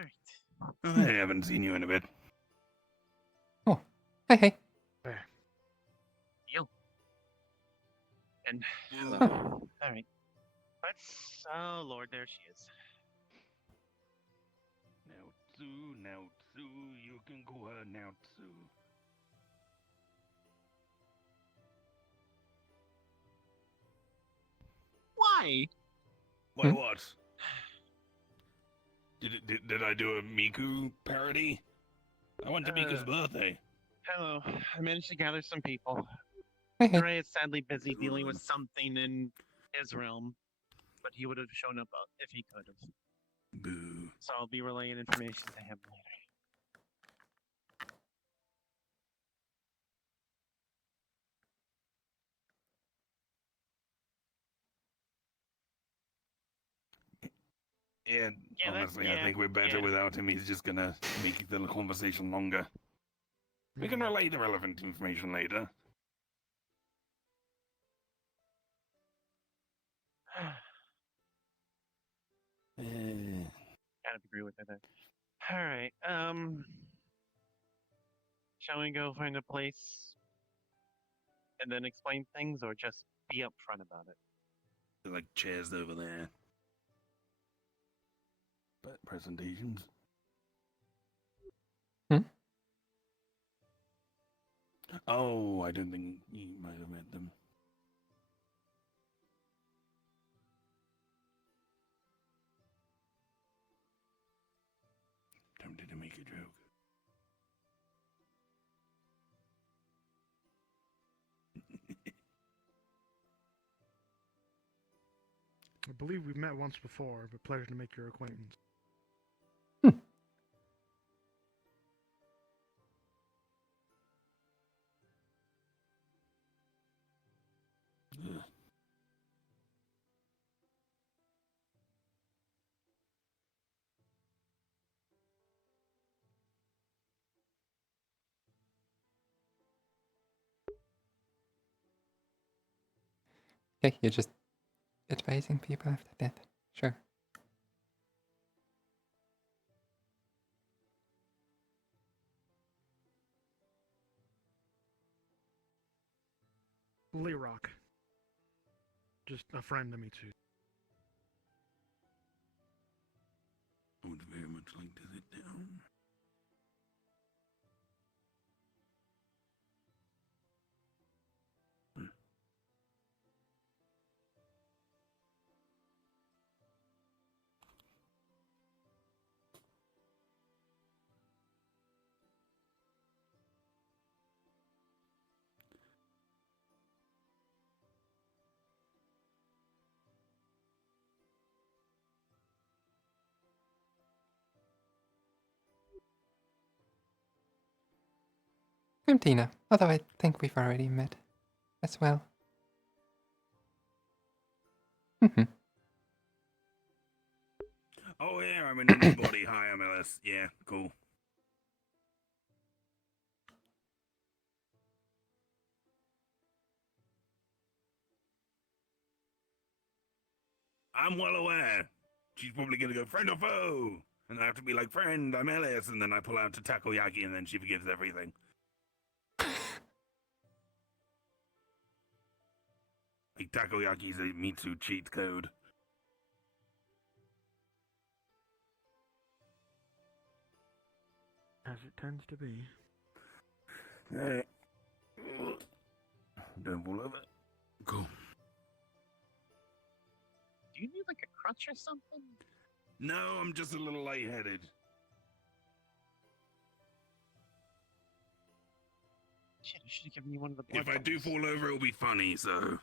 Alright. Oh, I haven't seen you in a bit. Oh, hey. You. And hello. Huh. Alright. Let's. Oh Lord, there she is. Now, Tsu, you can go now, Tsu. Why? Why what? Did I do a Miku parody? I went to Miku's birthday. Hello. I managed to gather some people. Hey. Ray is sadly busy dealing with something in his realm, but he would have shown up if he could have. Boo. So I'll be relaying information to him later. Yeah, Yeah, honestly, I think we're better without him. He's just gonna make the conversation longer. We can relay the relevant information later. Kind of agree with her there. All right. Shall we go find a place and then explain things, or just be upfront about it? Like chairs over there. But presentations. Oh, I don't think you might have met them. Tempted to make a joke. I believe we've met once before, but pleasure to make your acquaintance. Ugh. Okay, you're just advising people after death. Sure. Lerock. Just a friend to me too. I would very much like to sit down. I'm Tina, although I think we've already met as well. Oh yeah, I'm in a new body. Hi, I'm Ellis. Yeah, cool. I'm well aware. She's probably gonna go friend or foe, and I have to be like, friend, I'm Ellis, and then I pull out to takoyaki, and then she forgives everything. Like takoyaki's a Mitsu cheat code. As it tends to be. Alright. Don't fall over. Cool. Do you need like a crutch or something? No, I'm just a little lightheaded. Shit, I should have given you one of the blood If I do bottles. fall over, it'll be funny, so.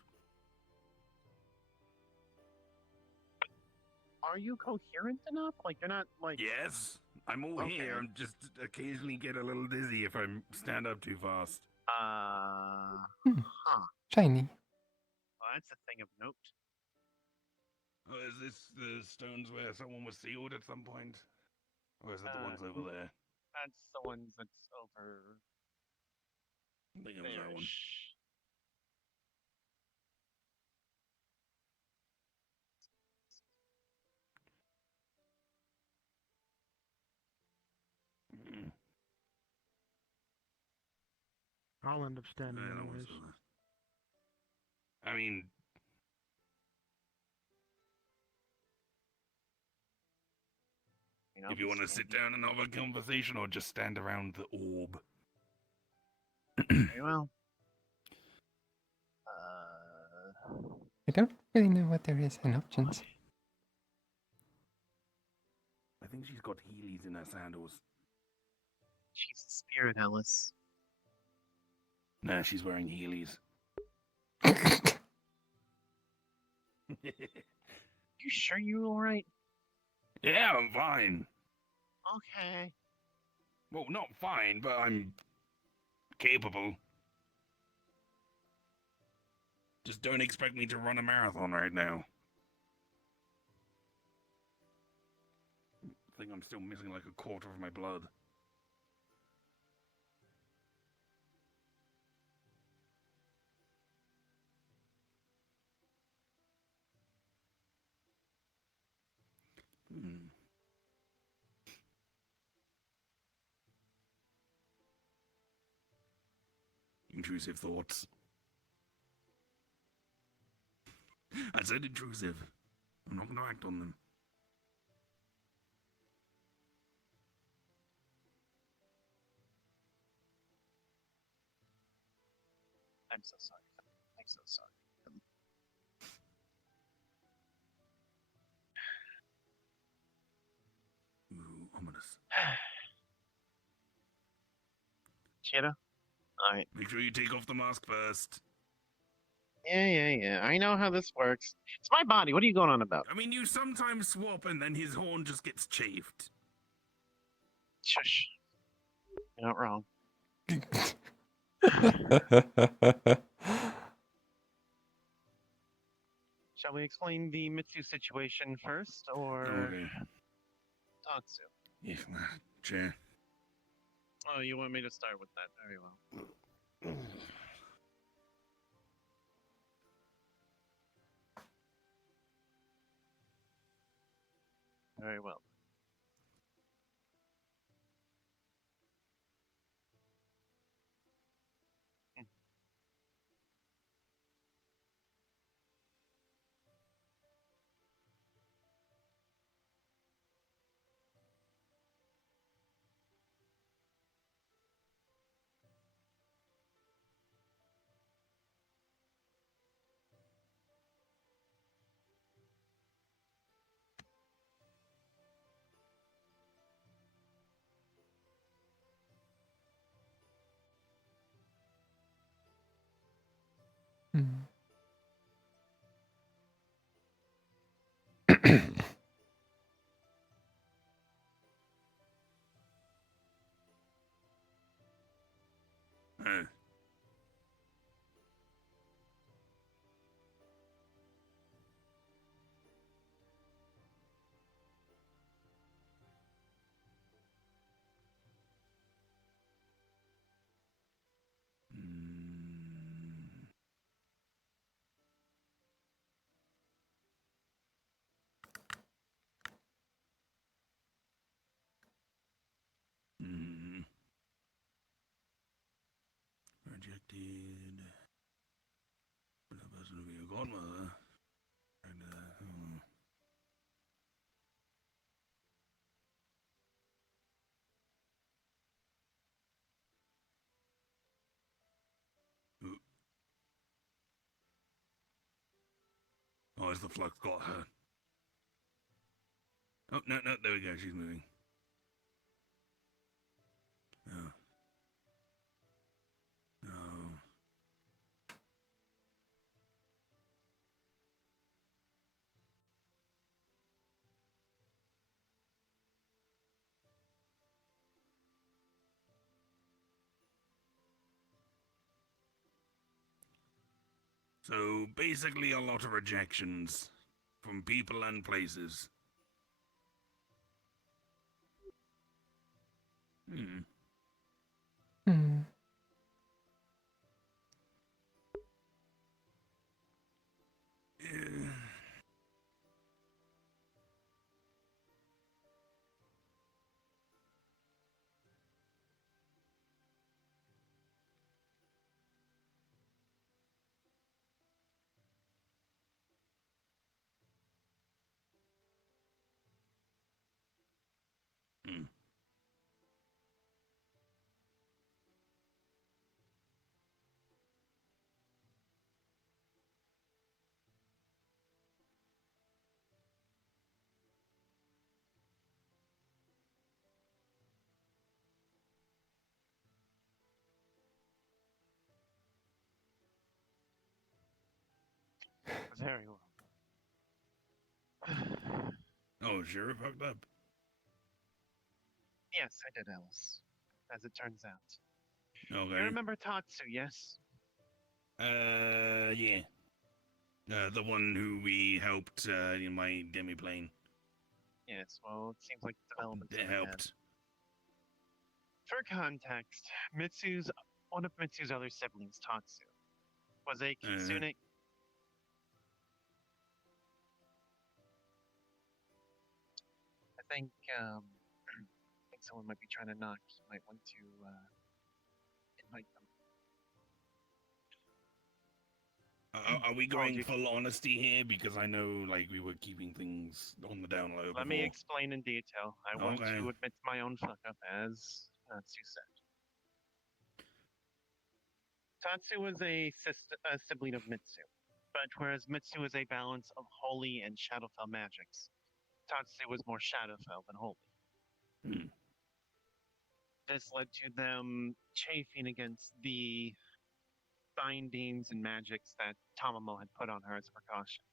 Are you coherent enough? Like, you're not like. Yes, I'm all here. I'm just occasionally get a little dizzy if I stand up too fast. Huh. Shiny. Well, that's a thing of note. Oh, is this the stones where someone was sealed at some point? Or is it the ones over there? That's the ones that's over I think it was that one. I'll end up standing I don't want anyways. to say that. I mean, You know, if you want to sit down and have a conversation, or just stand around the orb. Very well. I don't really know what there is in options. I think she's got Heelys in her sandals. She's a spirit, Alice. Nah, she's wearing Heelys. You sure you alright? Yeah, I'm fine. Okay. Well, not fine, but I'm capable. Just don't expect me to run a marathon right now. I think I'm still missing like a quarter of my blood. Hmm. Intrusive thoughts. I said intrusive. I'm not going to act on them. I'm so sorry. I'm so sorry. Ooh, ominous. Cheetah? Alright. Make sure you take off the mask first. Yeah. I know how this works. It's my body. What are you going on about? I mean, you sometimes swap and then his horn just gets chafed. Shush. You're not wrong. Shall we explain the Mitsu situation first, or Okay. Tatsu? Yeah, chair. Oh, you want me to start with that? Very well. Very well. Hmm. Rejected. For the person to be a godmother. And, Ooh. Oh, it's the flux got her. Oh, no, there we go. She's moving. No. No. So basically, a lot of rejections from people and places. Hmm. Hmm. Yeah. Very well. Oh, sure, fucked up. Yes, I did, Alice. As it turns out. You Okay. remember Tatsu, yes? Yeah. The one who we helped in my demi-plane. Yes, well, it seems like developments It are ahead. helped. For context, one of Mitsu's other siblings, Tatsu, was a kitsune. I think someone might be trying to knock. You might want to invite them. Are we going Apologies. full honesty here? Because I know, like, we were keeping things on the down low Let me before. explain in detail. I want Okay. to admit my own fuck up, as Tatsu said. Tatsu was a sibling of Mitsu, but whereas Mitsu is a balance of holy and Shadowfell magics, Tatsu was more Shadowfell than holy. Hmm. This led to them chafing against the bindings and magics that Tamamo had put on her as a precaution.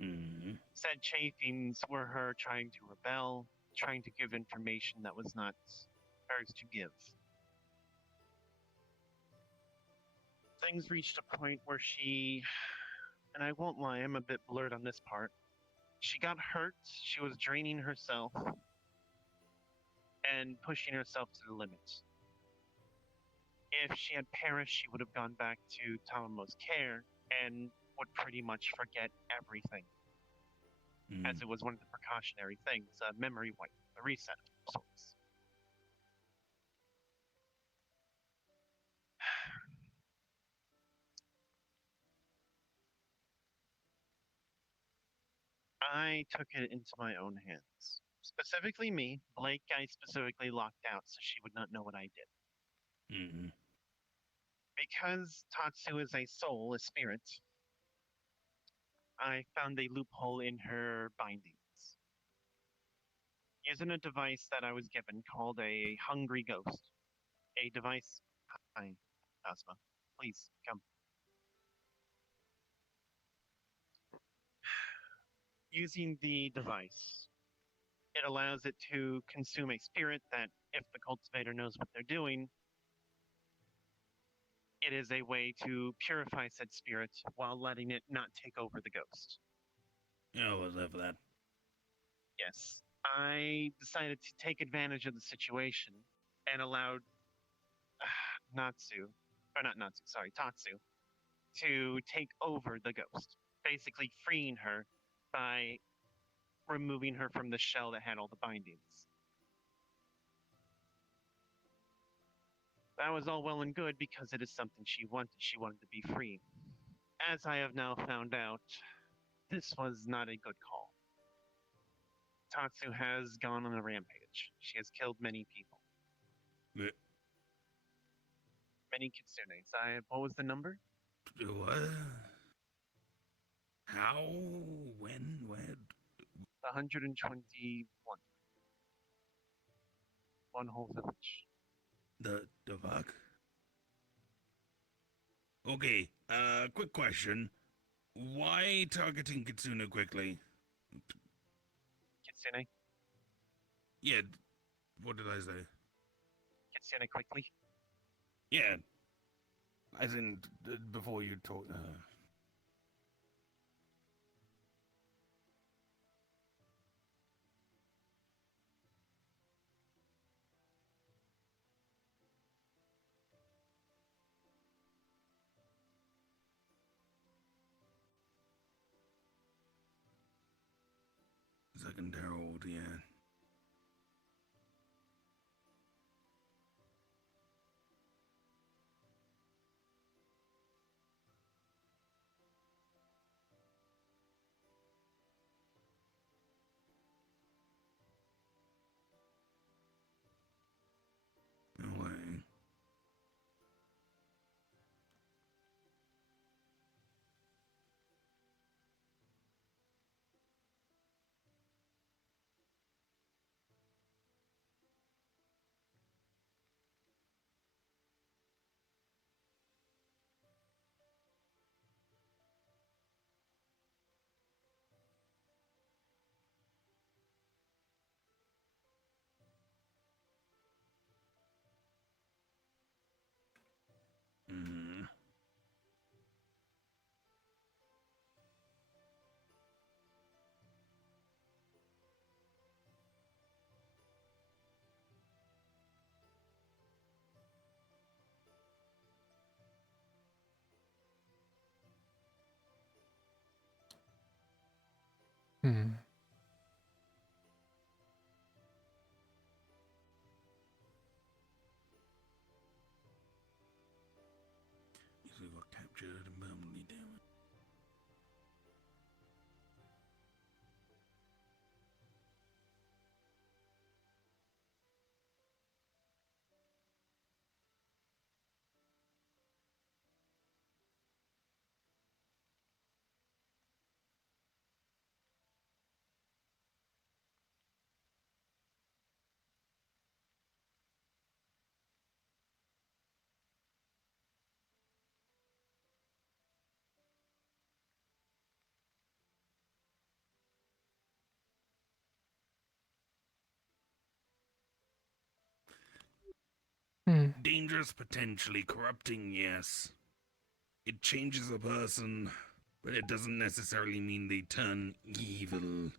Hmm. Said chafings were her trying to rebel, trying to give information that was not hers to give. Things reached a point where she, and I won't lie, I'm a bit blurred on this part. She got hurt, she was draining herself, and pushing herself to the limit. If she had perished, she would have gone back to Tamamo's care and would pretty much forget everything, as it was one of the precautionary things, a memory wipe, a reset of sorts. I took it into my own hands. Specifically me, Blake, I specifically locked out so she would not know what I did. Hmm. Because Tatsu is a soul, a spirit, I found a loophole in her bindings. Using a device that I was given called a hungry ghost. A device. Hi, Cosmo. Please come. Using the device, it allows it to consume a spirit that, if the cultivator knows what they're doing, it is a way to purify said spirit while letting it not take over the ghost. Yeah, what was that for that? Yes. I decided to take advantage of the situation and allowed Tatsu, to take over the ghost, basically freeing her by removing her from the shell that had all the bindings. That was all well and good because it is something she wanted. She wanted to be free. As I have now found out, this was not a good call. Tatsu has gone on a rampage. She has killed many people. Yeah. Many kitsunes. What was the number? What? How? When? Where? 121. One whole village. The fuck? Okay, quick question. Why targeting Kitsune quickly? Kitsune. Yeah, what did I say? Kitsune quickly. Yeah, as in, before you talk, Second Herald, yeah. No way. Hmm. So we got captured and permanently damaged. Hmm. Dangerous, potentially corrupting, yes. It changes a person, but it doesn't necessarily mean they turn evil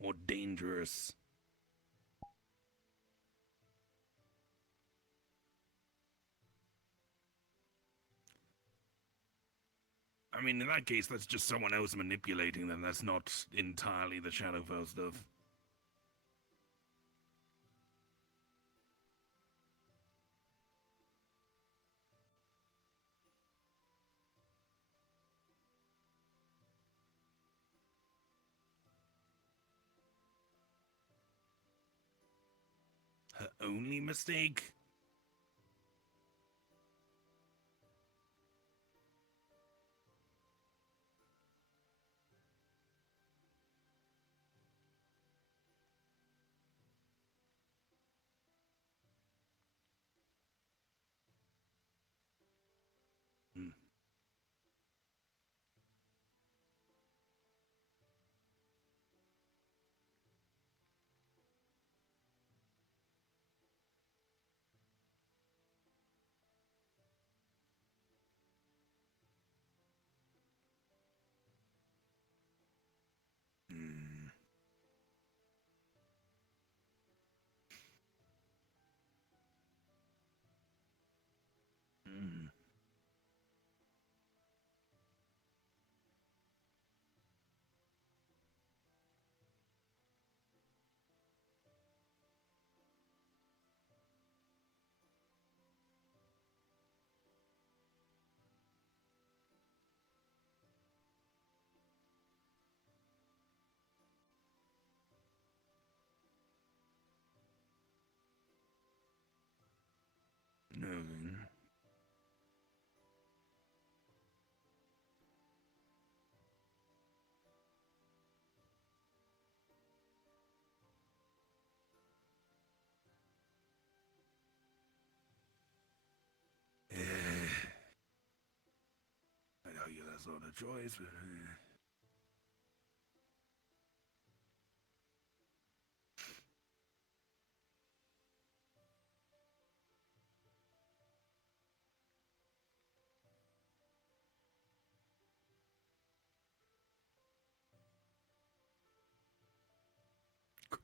or dangerous. I mean, in that case, that's just someone else manipulating them. That's not entirely the Shadowfell stuff. Her only mistake? Hmm. Hmm. Hmm. No, then. I know you that's not a choice, but...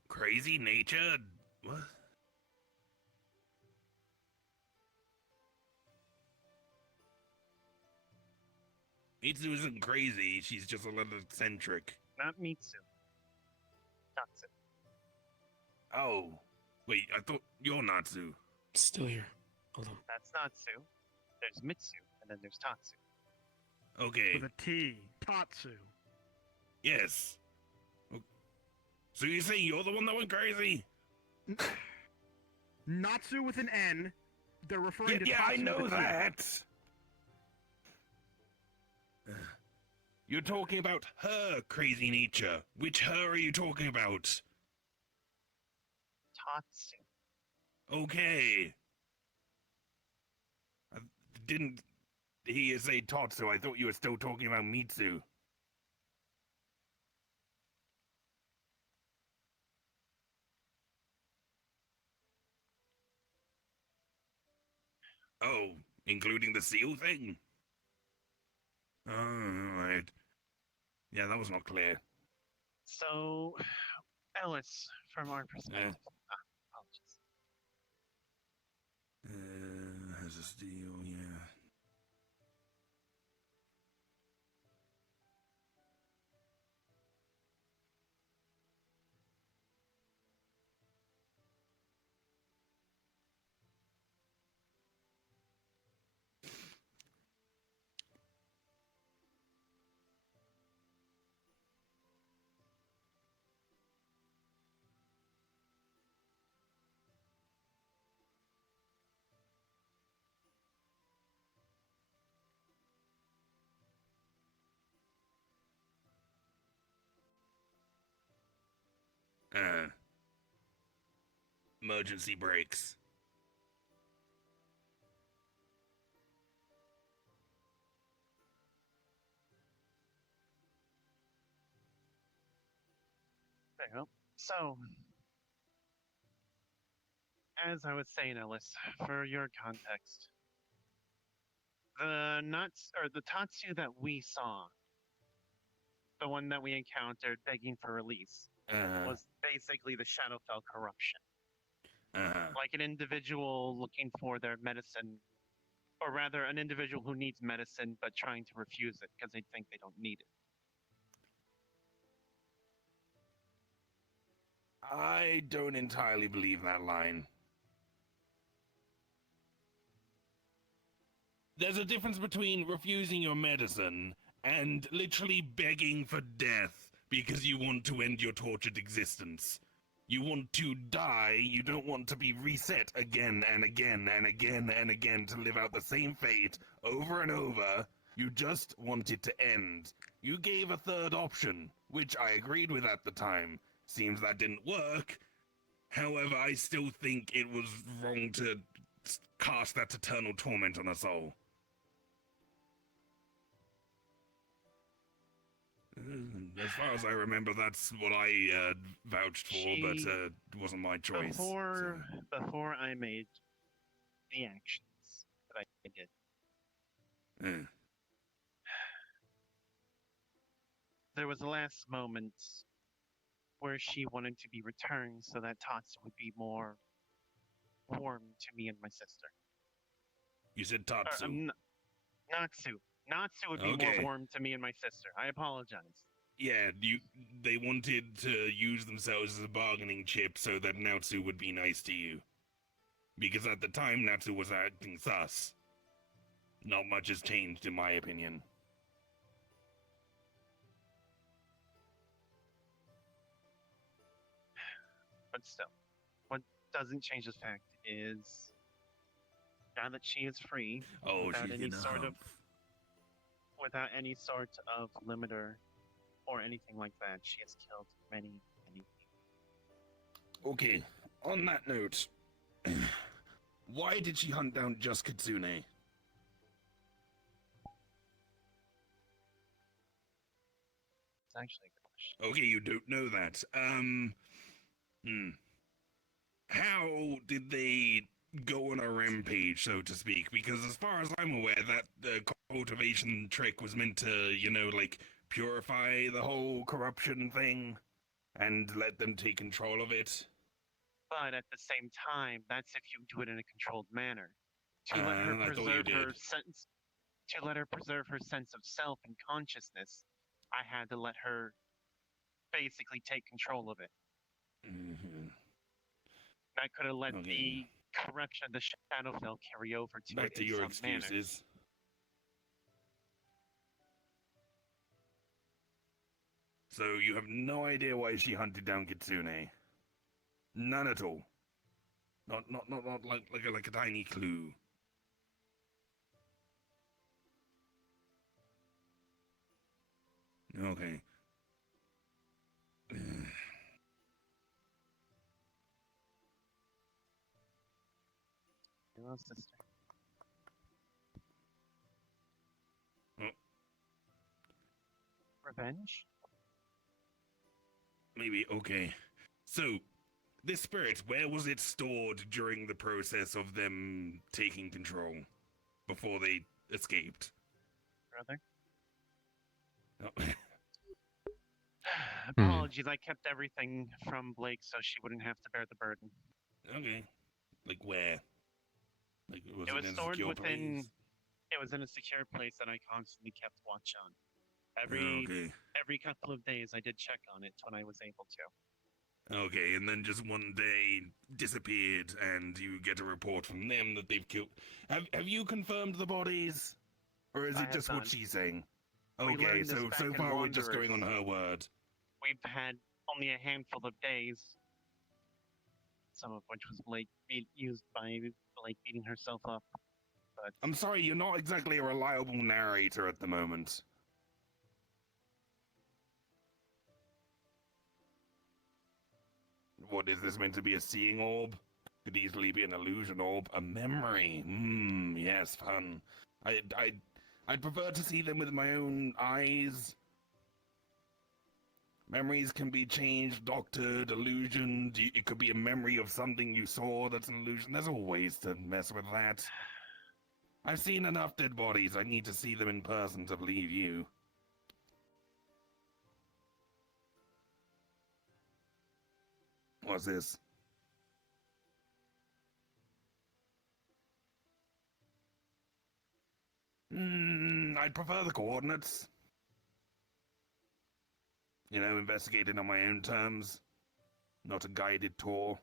Crazy nature? What? Mitsu isn't crazy, she's just a little eccentric. Not Mitsu. Tatsu. Oh. Wait, I thought you're Natsu. Still here. Hold on. That's Natsu. There's Mitsu, and then there's Tatsu. Okay, With a T. Tatsu. yes. So you say you're the one that went crazy? Natsu with an N. They're referring Yeah, to yeah, Tatsu I know with a T. that. You're talking about her crazy nature. Which her are you talking about? Tatsu. Okay. I didn't hear you say Tatsu. I thought you were still talking about Mitsu. Oh, including the seal thing? Oh, right. Yeah, that was not clear. So, Ellis, from our perspective. Apologies. Has a steel, yeah. Emergency brakes. There you go. So, as I was saying, Ellis, for your context, the nuts or the Tatsu that we saw, the one that we encountered begging for release, was basically the Shadowfell corruption. Like an individual looking for their medicine, or rather, an individual who needs medicine but trying to refuse it because they think they don't need it. I don't entirely believe that line. There's a difference between refusing your medicine and literally begging for death because you want to end your tortured existence. You want to die, you don't want to be reset again and again and again and again to live out the same fate over and over. You just want it to end. You gave a third option, which I agreed with at the time. Seems that didn't work. However, I still think it was wrong to cast that eternal torment on us all. As far as I remember, that's what I vouched for, but it wasn't my choice. Before I made the actions that I did, there was a last moment where she wanted to be returned so that Tatsu would be more warm to me and my sister. You said Tatsu. Natsu. Natsu would be more warm to me and my sister. I apologize. Yeah, they wanted to use themselves as a bargaining chip so that Natsu would be nice to you. Because at the time, Natsu was acting sus. Not much has changed, in my opinion. But still, what doesn't change the fact is, now that she is free, without any sort of limiter or anything like that, she has killed many people. Okay, on that note, why did she hunt down just Kitsune? It's actually a good question. Okay, you don't know that. How did they go on a rampage, so to speak? Because as far as I'm aware, that cultivation trick was meant to, like, purify the whole corruption thing and let them take control of it. But at the same time, that's if you do it in a controlled manner. To let her preserve her sense of self and consciousness, I had to let her basically take control of it. I could have let the corruption of the Shadowfell carry over to Back it to in your some excuses. So you have no idea why she hunted down Kitsune? None at all. Not like a tiny clue. Okay. Hello, sister. Oh. Revenge? Maybe, okay. So, this spirit, where was it stored during the process of them taking control? Before they escaped? Brother? Oh. Apologies, I kept everything from Blake so she wouldn't have to bear the burden. Okay. Like where? Like, It was in a stored secure within... place? It was in a secure place that I constantly kept watch on. Every couple of days I did check on it when I was able to. Okay, and then just one day disappeared, and you get a report from them that they've killed... Have you confirmed the bodies? Or is it just what she's saying? Okay, so far we're just going on her word. We've had only a handful of days, some of which was Blake used by Blake beating herself up. But I'm sorry, you're not exactly a reliable narrator at the moment. What is this meant to be, a seeing orb? Could easily be an illusion orb. A memory. Yes, fun. I'd prefer to see them with my own eyes. Memories can be changed, doctored, illusioned. It could be a memory of something you saw that's an illusion. There's always ways to mess with that. I've seen enough dead bodies. I need to see them in person to believe you. What's this? I'd prefer the coordinates. You know, investigating on my own terms. Not a guided tour.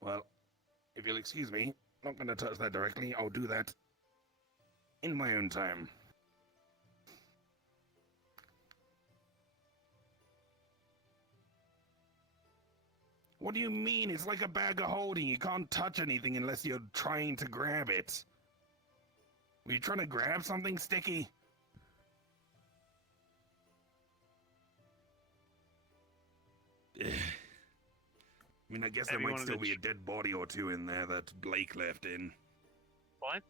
Well, if you'll excuse me, I'm not going to touch that directly. I'll do that in my own time. What do you mean? It's like a bag of holding. You can't touch anything unless you're trying to grab it. Were you trying to grab something sticky? I mean, I guess there might still be a dead body or two in there that Blake left in. What?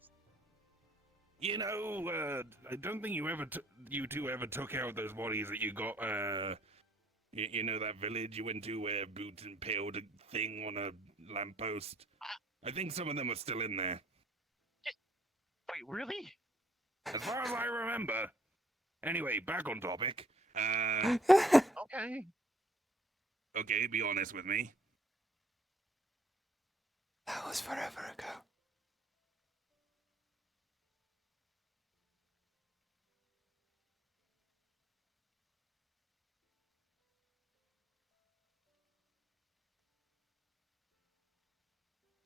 You know, I don't think you two ever took out those bodies that you got, you know that village you went to where Boots impaled a thing on a lamppost? I think some of them are still in there. Wait, really? As far as I remember. Anyway, back on topic. Okay. Okay, be honest with me. That was forever ago.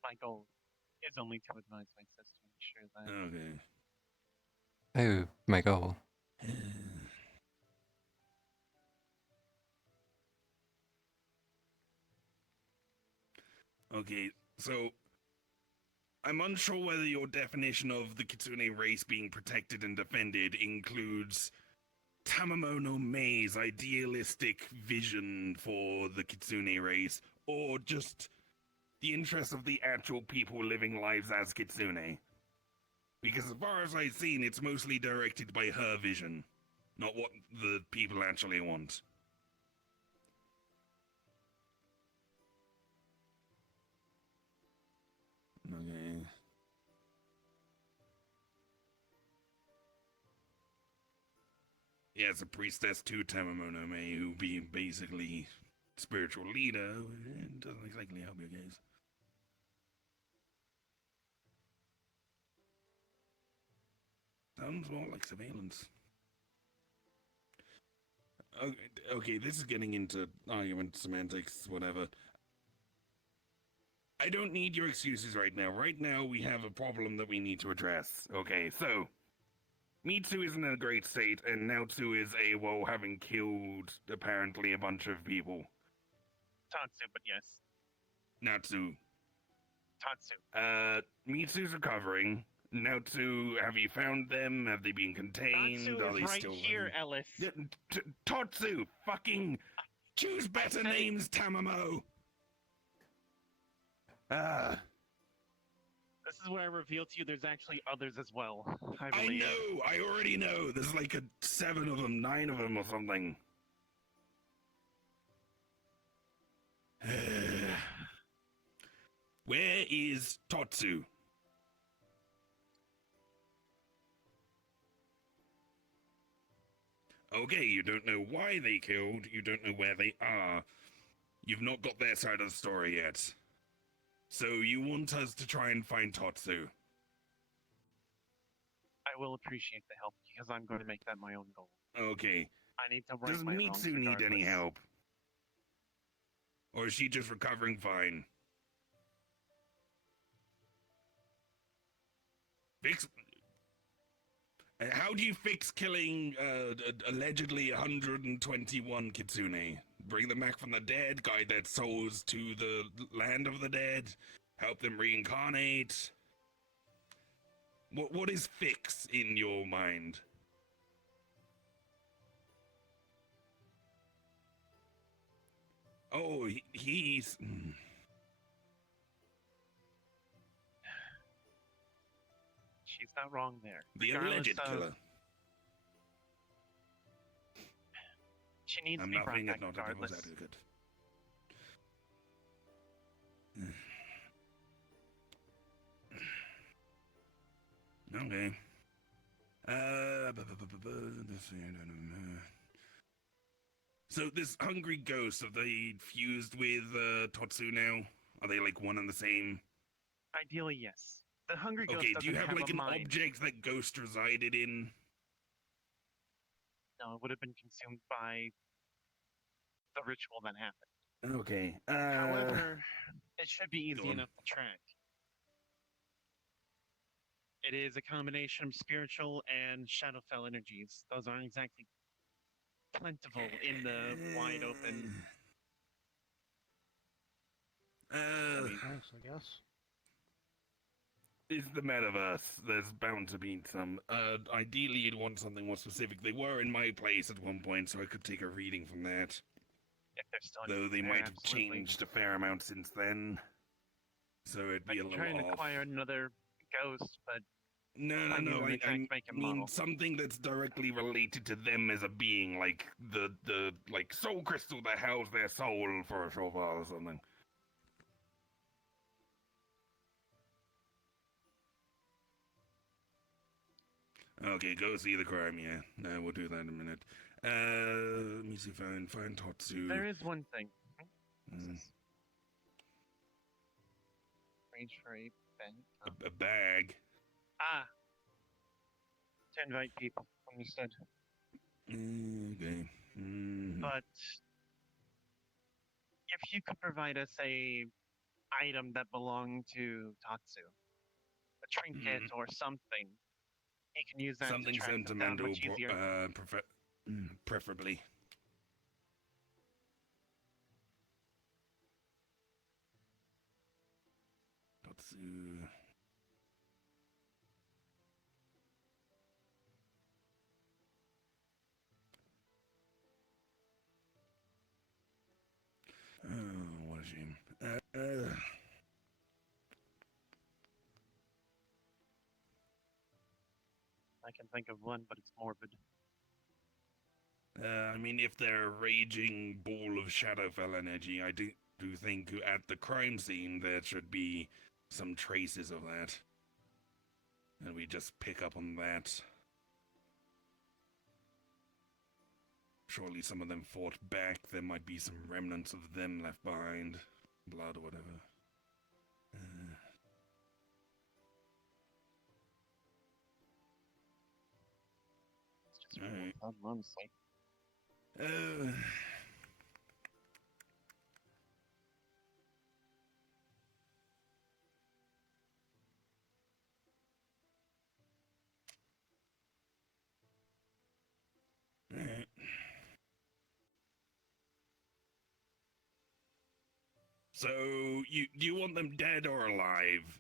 My goal is only to advise my sister and ensure that. Okay. Oh, my goal. Okay, so I'm unsure whether your definition of the Kitsune race being protected and defended includes Tamamo no Mei's idealistic vision for the Kitsune race, or just the interest of the actual people living lives as Kitsune. Because as far as I've seen, it's mostly directed by her vision, not what the people actually want. Okay. Yeah, it's a priestess to Tamamo no Mei, who being basically spiritual leader, doesn't exactly help your case. Sounds more like surveillance. Okay, this is getting into argument semantics, whatever. I don't need your excuses right now. Right now, we have a problem that we need to address. Okay, so Mitsu isn't in a great state, and Naotsu is AWOL, having killed, apparently, a bunch of people. Tatsu, but yes. Natsu. Tatsu. Mitsu's recovering. Naotsu, have you found them? Have they been contained? Tatsu Are is they right still here, Ellis. Tatsu! Fucking choose better names, Tamamo! This is where I reveal to you there's actually others as well, I I believe. know! I already know! There's like 7 of them, 9 of them or something. Where is Tatsu? Okay, you don't know why they killed, you don't know where they are. You've not got their side of the story yet. So you want us to try and find Tatsu? I will appreciate the help, because I'm going to make that my own goal. Okay. I need to right Does my wrongs Mitsu need any regardless. help? Or is she just recovering fine? How do you fix killing allegedly 121 Kitsune? Bring them back from the dead, guide their souls to the land of the dead, help them reincarnate? What is fix in your mind? Oh, he's. She's not wrong there. The Regardless alleged of, killer. she needs I'm to be brought laughing back at not a devil's regardless. advocate. Okay. So this hungry ghost, have they fused with Totsu now? Are they like one and the same? Ideally, yes. The hungry ghost Okay, do you doesn't have like a an mind. object that ghost resided in? No, it would have been consumed by the ritual that happened. Okay. However, it should be Go easy on. enough to track. It is a combination of spiritual and Shadowfell energies. Those aren't exactly plentiful in the wide open. I mean, Thanks, I guess. It's the metaverse. There's bound to be some. Ideally, you'd want something more specific. They were in my place at one point, so I could take a reading from that. if they're still Though they there, might have absolutely. changed a fair amount since then. So it'd I be a can little try and off. acquire another ghost, but No, I need an exact make and mean model. something that's directly related to them as a being, like the like soul crystal that housed their soul for a short while or something. Okay, go see the crime. Yeah, no, we'll do that in a minute. Let me see. Find Totsu. there is one thing. Mm, Range for a bed. a bag. Ah, to invite people. Understood. Okay. But if you could provide us a item that belonged to Tatsu, a trinket or something, he can use that Something to track them down sentimental, much easier. preferably. Totsu. Oh, what a shame. I can think of one, but it's morbid. I mean, if they're a raging ball of Shadowfell energy, I do think at the crime scene there should be some traces of that. And we just pick up on that. Surely some of them fought back. There might be some remnants of them left behind. Blood or whatever. It's just All right. fun, honestly. Alright. So, do you want them dead or alive?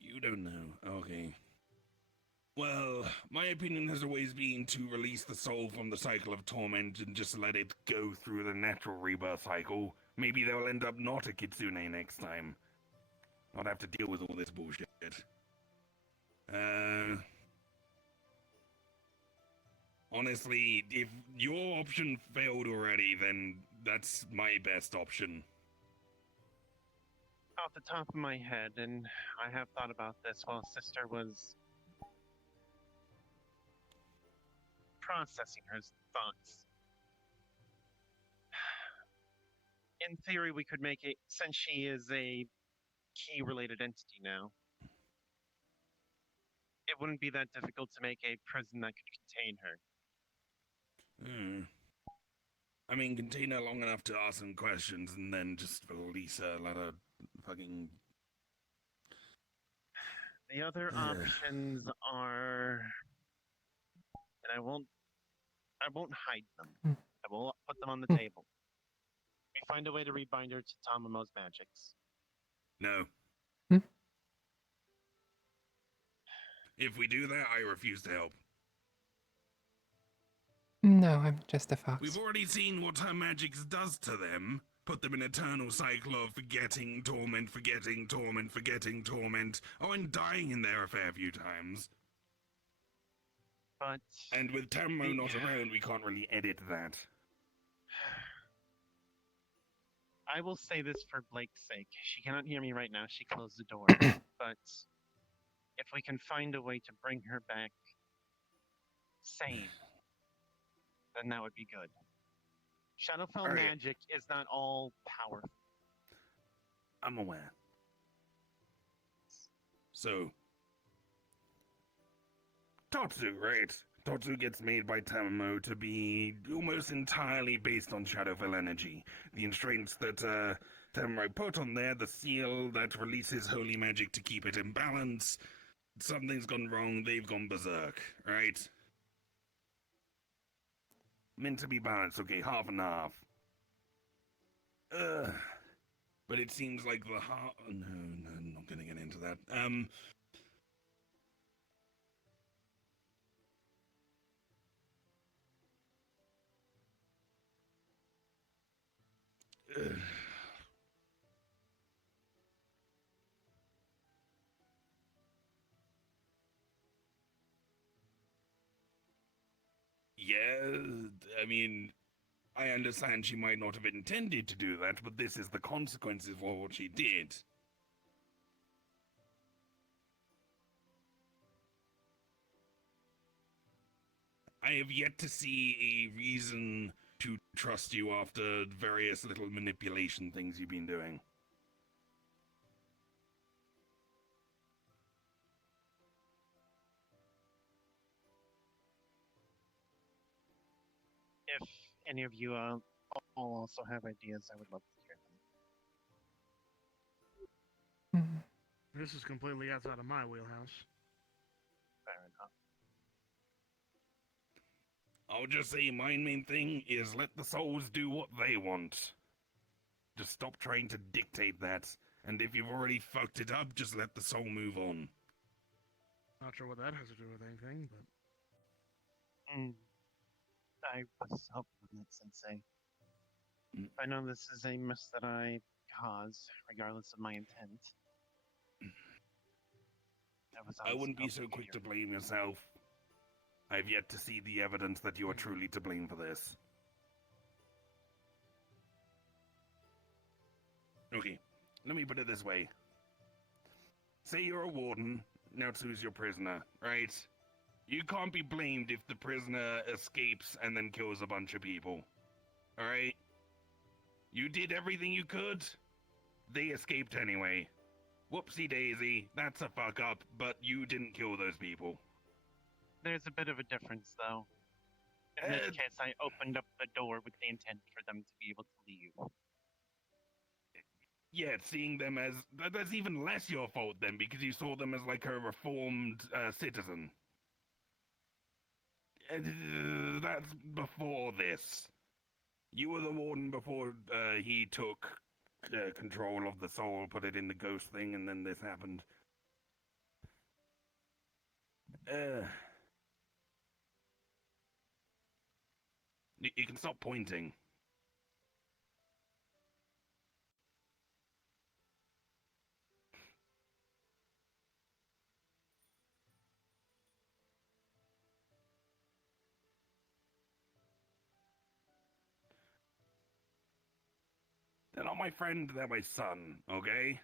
You don't know. Okay. Well, my opinion has always been to release the soul from the cycle of torment and just let it go through the natural rebirth cycle. Maybe they'll end up not a kitsune next time. Not have to deal with all this bullshit. Honestly, if your option failed already, then that's my best option. Off the top of my head, and I have thought about this while Sister was processing her thoughts. In theory, we could make it, since she is a key related entity now, it wouldn't be that difficult to make a prison that could contain her. I mean, contain her long enough to ask some questions and then just release her, let her fucking... The other options are, and I I won't hide them. Hmm. I will put them on the Hmm. table. We find a way to rebind her to Tamamo's magics. No. Hmm? If we do that, I refuse to help. No, I'm just a We've fox. already seen what her magics does to them. Put them in an eternal cycle of forgetting, torment, forgetting, torment, forgetting, torment. Oh, and dying in there a fair few times. But And with Tammo the- not around, we can't really edit that. I will say this for Blake's sake. She cannot hear me right now. She closed the door. But if we can find a way to bring her back sane, then that would be good. Shadowfell Alright. magic is not all powerful. I'm aware. So, Tatsu, right? Tatsu gets made by Tamamo to be almost entirely based on Shadowfell energy. The constraints that Tamamo put on there, the seal that releases holy magic to keep it in balance. Something's gone wrong, they've gone berserk, right? Meant to be balanced, okay, half and half. But it seems like the heart. No, I'm not gonna get into that. Yeah, I mean, I understand she might not have intended to do that, but this is the consequences for what she did. I have yet to see a reason to trust you after various little manipulation things you've been doing. If any of you all also have ideas, I would love to hear them. Hmm. This is completely outside of my wheelhouse. Fair enough. I'll just say my main thing is let the souls do what they want. Just stop trying to dictate that, and if you've already fucked it up, just let the soul move on. Not sure what that has to do with anything, but I was hoping on that, Sensei. Mm. I know this is a mess that I caused, regardless of my intent. I wouldn't be so quick to blame yourself. I've yet to see the evidence that you are truly to blame for this. Okay, let me put it this way. Say you're a warden, Natsu's your prisoner, right? You can't be blamed if the prisoner escapes and then kills a bunch of people. Alright? You did everything you could. They escaped anyway. Whoopsie daisy, that's a fuck up, but you didn't kill those people. There's a bit of a difference, though. In this case, I opened up the door with the intent for them to be able to leave. Yeah, seeing them as... That's even less your fault then, because you saw them as like a reformed citizen. That's before this. You were the warden before he took control of the soul, put it in the ghost thing, and then this happened. You can stop pointing. They're not my friend, they're my son, okay?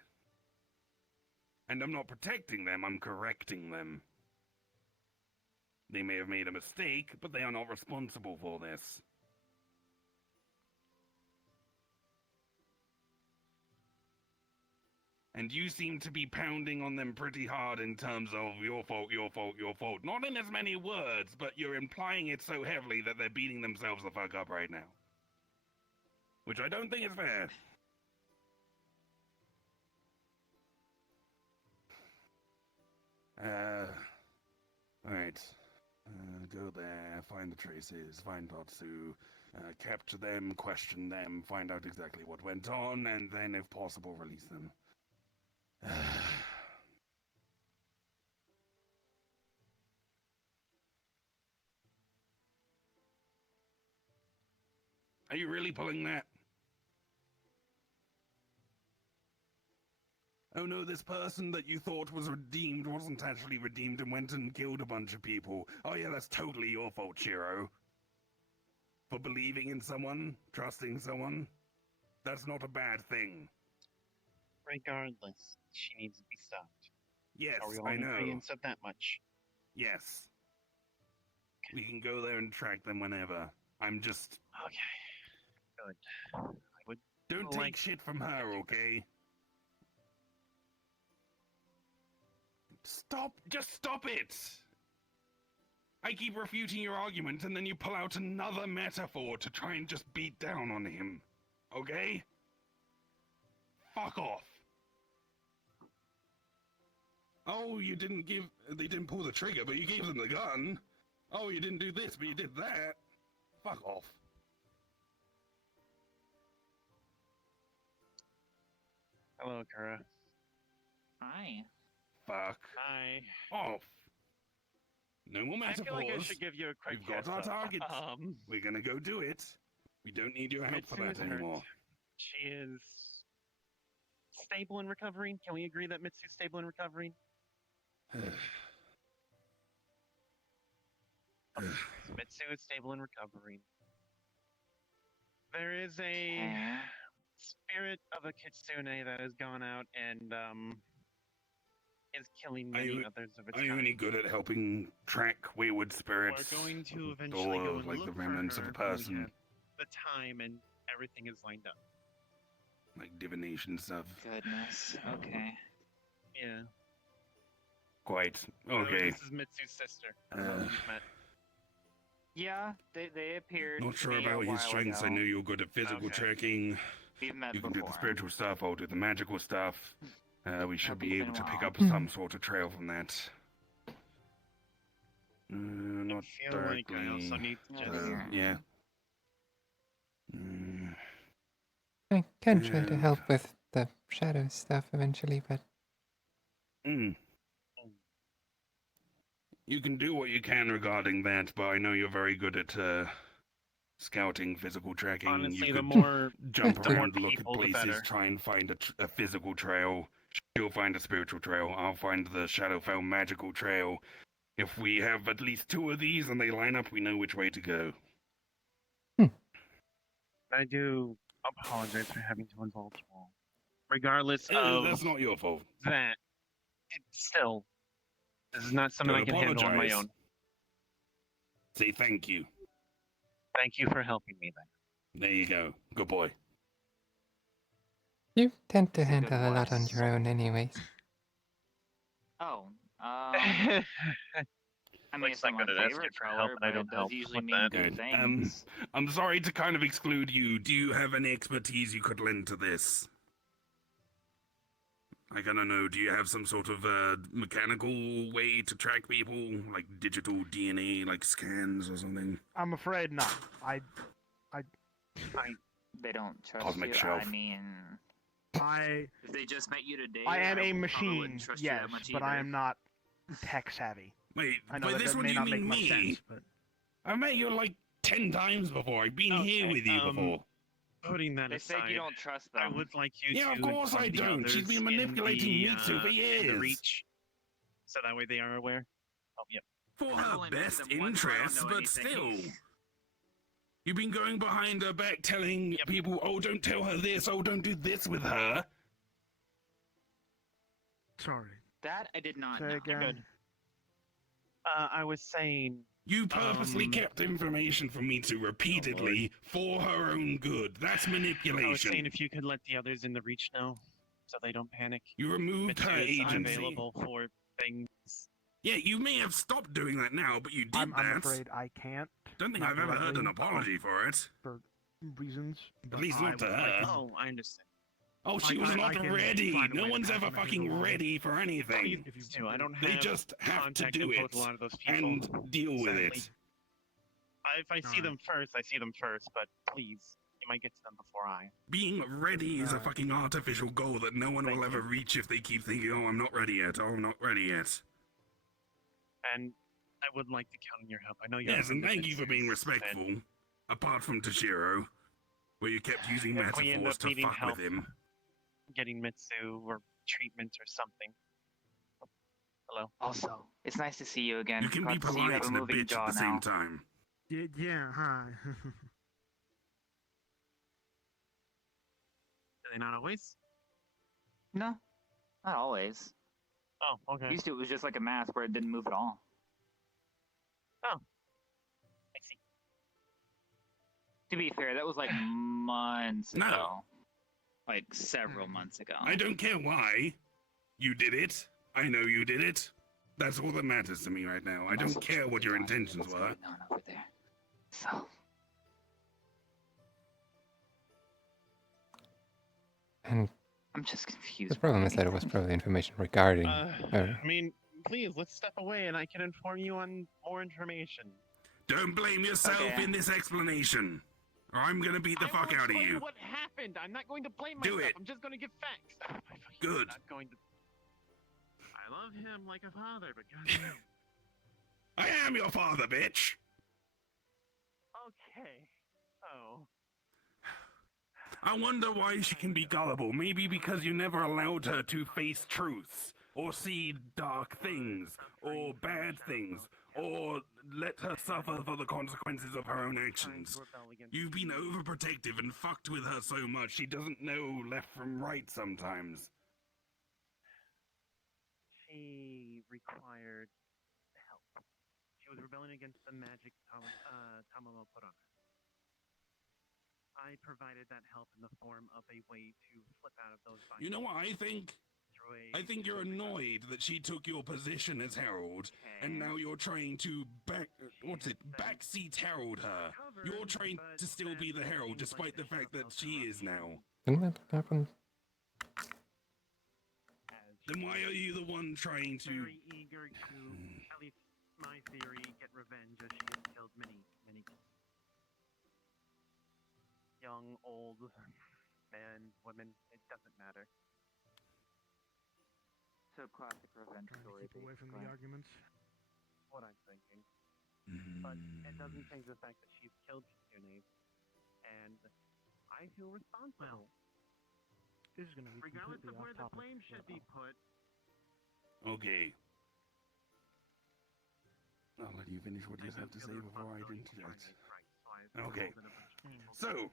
And I'm not protecting them, I'm correcting them. They may have made a mistake, but they are not responsible for this. And you seem to be pounding on them pretty hard in terms of your fault, your fault, your fault. Not in as many words, but you're implying it so heavily that they're beating themselves the fuck up right now. Which I don't think is fair. Alright. Go there, find the traces, find Tatsu, capture them, question them, find out exactly what went on, and then, if possible, release them. Are you really pulling that? Oh no, this person that you thought was redeemed wasn't actually redeemed and went and killed a bunch of people. Oh yeah, that's totally your fault, Shiro. For believing in someone, trusting someone. That's not a bad thing. Regardless, she needs to be stopped. Yes, Are we all I in know. agreement of that much? Yes. We can go there and track them whenever. I'm just... Okay. Good. I would Don't like take shit from her, okay? Stop! Just stop it! I keep refuting your argument and then you pull out another metaphor to try and just beat down on him. Okay? Fuck off. Oh, you didn't give... They didn't pull the trigger, but you gave them the gun. Oh, you didn't do this, but you did that. Fuck off. Hello, Kara. Hi. Fuck Hi. off. No more I metaphors. feel like I should give you a quick We've got heads our up. targets. We're gonna go do it. We don't need your help for Mitsu that is hurt. anymore. She is stable and recovering. Can we agree that Mitsu's stable and recovering? Mitsu is stable and recovering. There is a Okay. spirit of a kitsune that has gone out and is killing Are many you- others of its Are you kind. any good at helping track wayward spirits? We're going to eventually or go and like look the for remnants her of a when we person, have the time and everything is lined up. like divination stuff. Goodness. Okay. Yeah. Quite. Oh, Okay. this is Mitsu's sister. Uh, You've met. Yeah, they appeared. Not to sure me a about his while strengths. I ago. know you're good at physical Okay. tracking. We've met You can before. do the spiritual stuff. I'll do the magical stuff. We should It's be been able a to pick while. up some sort of trail from that. Not I feel like I also directly. need to Yeah, just. sure. Yeah. Mm, I can try to And- help with the shadow stuff eventually, but mm. You can do what you can regarding that, but I know you're very good at scouting, physical tracking. Honestly, you the could more jump the more around, look at people, the places, better. try and find a physical trail. She'll find a spiritual trail. I'll find the Shadowfell magical trail. If we have at least two of these and they line up, we know which way to go. I do apologize for having to involve you all. Regardless of That's not your fault. that, still, this is not something Don't I can handle on my apologize. own. Say thank you. Thank you for helping me then. There you go. Good boy. you tend to That's a good handle a lot on voice. your own anyways. Oh. I I mean, Looks it's not like my that I'd ask favorite you for color, help, and I but don't it does help usually with mean that. good Good. things. I'm sorry to kind of exclude you. Do you have any expertise you could lend to this? Like, I don't know, do you have some sort of mechanical way to track people? Like digital DNA, like scans or something? I'm afraid not. They don't trust Cosmic you. shelf. I mean, I if they just met you today, I am a probably machine, wouldn't trust you yes, that much but I either. am not tech savvy. Wait, I know by that, this that one may do you not make mean much me? sense, but I met you like 10 times before. I've been here Okay, with you before. Putting that They aside, said you don't trust them. I would like you Yeah, to of course inform I the don't. She's others been in manipulating the, Mitsu for in the years. reach, so that way they are aware. Oh, yep. For I've her only met best them once, so I don't interests, know but anything. still. You've been going behind her back telling Yep. people, oh, don't tell her this, oh, don't do this with her. sorry. That I did not Say know. again. good. I was saying, You purposely Um, kept information from Mitsu repeatedly for her own good. That's I was manipulation. saying if you could let the others in the reach know, so they don't panic. You removed her Mitsu is agency. unavailable for things. Yeah, you may have stopped doing that now, but you did I'm that. afraid I can't Don't think not I've ever heard an directly, apology for it. for reasons. But least I not to would like her. Oh, I understand. Oh, she was I not can ready. find a No way to one's pass ever the message fucking along. ready for anything. If you Too. I don't They have just have to contact do info it with a lot of those people. and deal with sadly. it. If I see Alright. them first, I see them first. But please, you might get to them before I. Being ready is a Alright. fucking artificial goal that no one will Thank ever you. reach if they keep thinking, oh, I'm not ready yet. Oh, I'm not ready yet. And I would like to count on your help. I know you're. Yes, and thank you for being Mitsu's, and respectful. Apart from Toshiro, where you kept using If we end metaphors up to needing fuck help. with him. Getting Mitsu or treatment or something. Hello. Also, it's nice to see you again. You can be Glad to see you have polite a and a moving bitch jaw at the now. same time. Yeah, hi. Do they not always? No, not always. Oh, okay. Used to, it was just like a mask where it didn't move at all. I see. To be fair, that was like months No. ago. Like several months ago. I don't care why. You did it. I know you did it. That's all that matters to me right now. I I'm don't also care what truly your don't know intentions what's were. going on over there. So, And I'm just confused. the problem by is that it was anything. probably information regarding her. I mean, please, let's step away and I can inform you on more information. Don't blame yourself Okay. in this explanation, or I'm gonna beat the I fuck will out of explain you. what happened. I'm not going to blame Do myself. it. I'm just going to give facts. I'm Good. not going to. I love him like a father, but goddamn. I am your father, bitch. Okay. Oh. I wonder why she can be gullible. Maybe because you never allowed her to face truths, or see dark things, or bad things, or let her suffer for the consequences of her own actions. You've been overprotective and fucked with her so much she doesn't know left from right sometimes. She required help. She was rebelling against the magic Tamamo put on her. I provided that help in the form of a way to flip out of those You know what I think? I think you're annoyed that she took your position as Herald, and now you're trying to backseat Herald her. You're trying to still be the Herald despite the fact that she is now. Didn't that happen? Then why are you the one trying to... Very eager to, at least my theory, get revenge as she has killed many young, old, men, women, it doesn't matter. So classic revenge Trying to story. keep away from the basically. arguments. What I'm thinking. But it doesn't change the fact that she's killed Kitsune, and I feel responsible. This is gonna be Regardless completely of where off the topic. blame should be put, Okay. I'll let you finish what you have to say before I interject. Okay. So,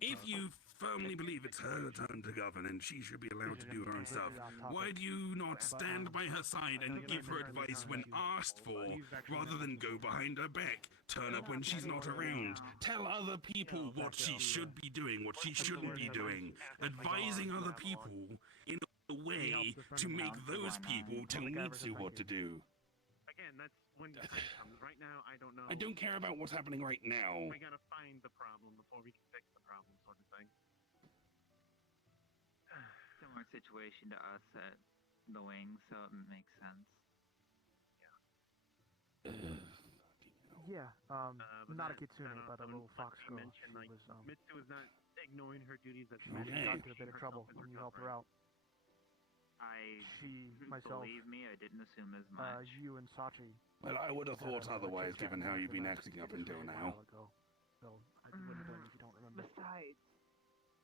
if you firmly believe it's her turn to govern and she should be allowed to do her own stuff, why do you not stand by her side and give her advice when asked for, rather than go behind her back, turn up when she's not around, tell other people what she should be doing, what she shouldn't be doing, advising other people in a way to make those people tell Mitsu what to do? again, that's when the fix comes. Right now, I don't know. I don't care about what's happening right now. We gotta find the problem before we can fix the problem, sort of thing. Similar situation to us at the wing, so it makes sense. Yeah, But not a that kitsune, set but a off little the- fox I girl. mentioned, She like, was, Mitsu was not ignoring her duties as she Okay. got into a bit of trouble when you helped her out. I She, myself, believe me, I didn't assume as much. you and Sachi. Well, I would have had a thought otherwise, chit-chat given how back you've been then. acting up This was until a now. while ago, so I wouldn't blame if you don't remember. Besides,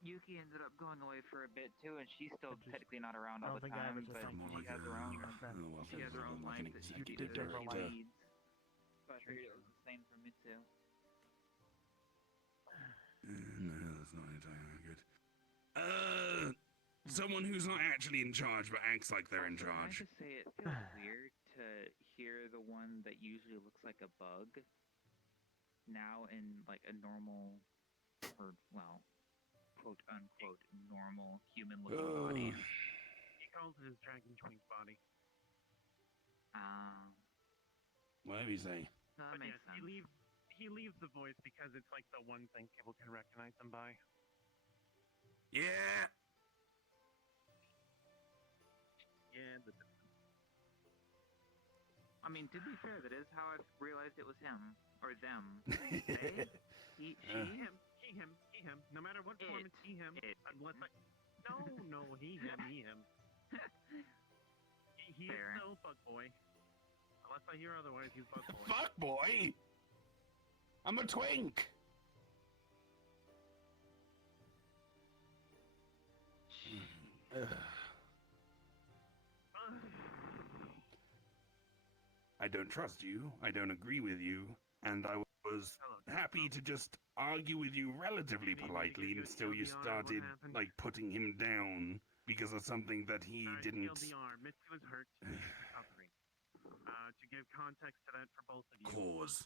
Yuki ended up going away for a bit too, and she's still I just- technically not around I all don't the think I time. was a But friend. More she like has her a- own. well, She has her own like an life that she executive did give her director. life. leads. So I figured it was the same for Mitsu. No, that's not entirely good. Someone who's not actually in charge but acts like they're in Also, can I charge. just say it feels weird to hear the one that usually looks like a bug now in like a normal, or well, quote unquote normal human-looking body. He calls it his Dragon Twink body. Whatever you say. No, that But makes yes, sense. he leaves the voice because it's like the one thing people can recognize him by. Yeah. Yeah, I mean, to be fair, that is how I realized it was him or them. They, he, she, he, him. No matter what form It. it's he, him. It. Unless I. No, he, him. He is Fair. still bug boy. Unless I hear otherwise, he's bug boy. Fuck boy! I'm a twink! I don't trust you, I don't agree with you, and I was happy to just argue with you relatively politely until you started, like, putting him down because of something that he didn't... TLDR, Mitzi was hurt. Recovering. To give context to that for both of you. Cause.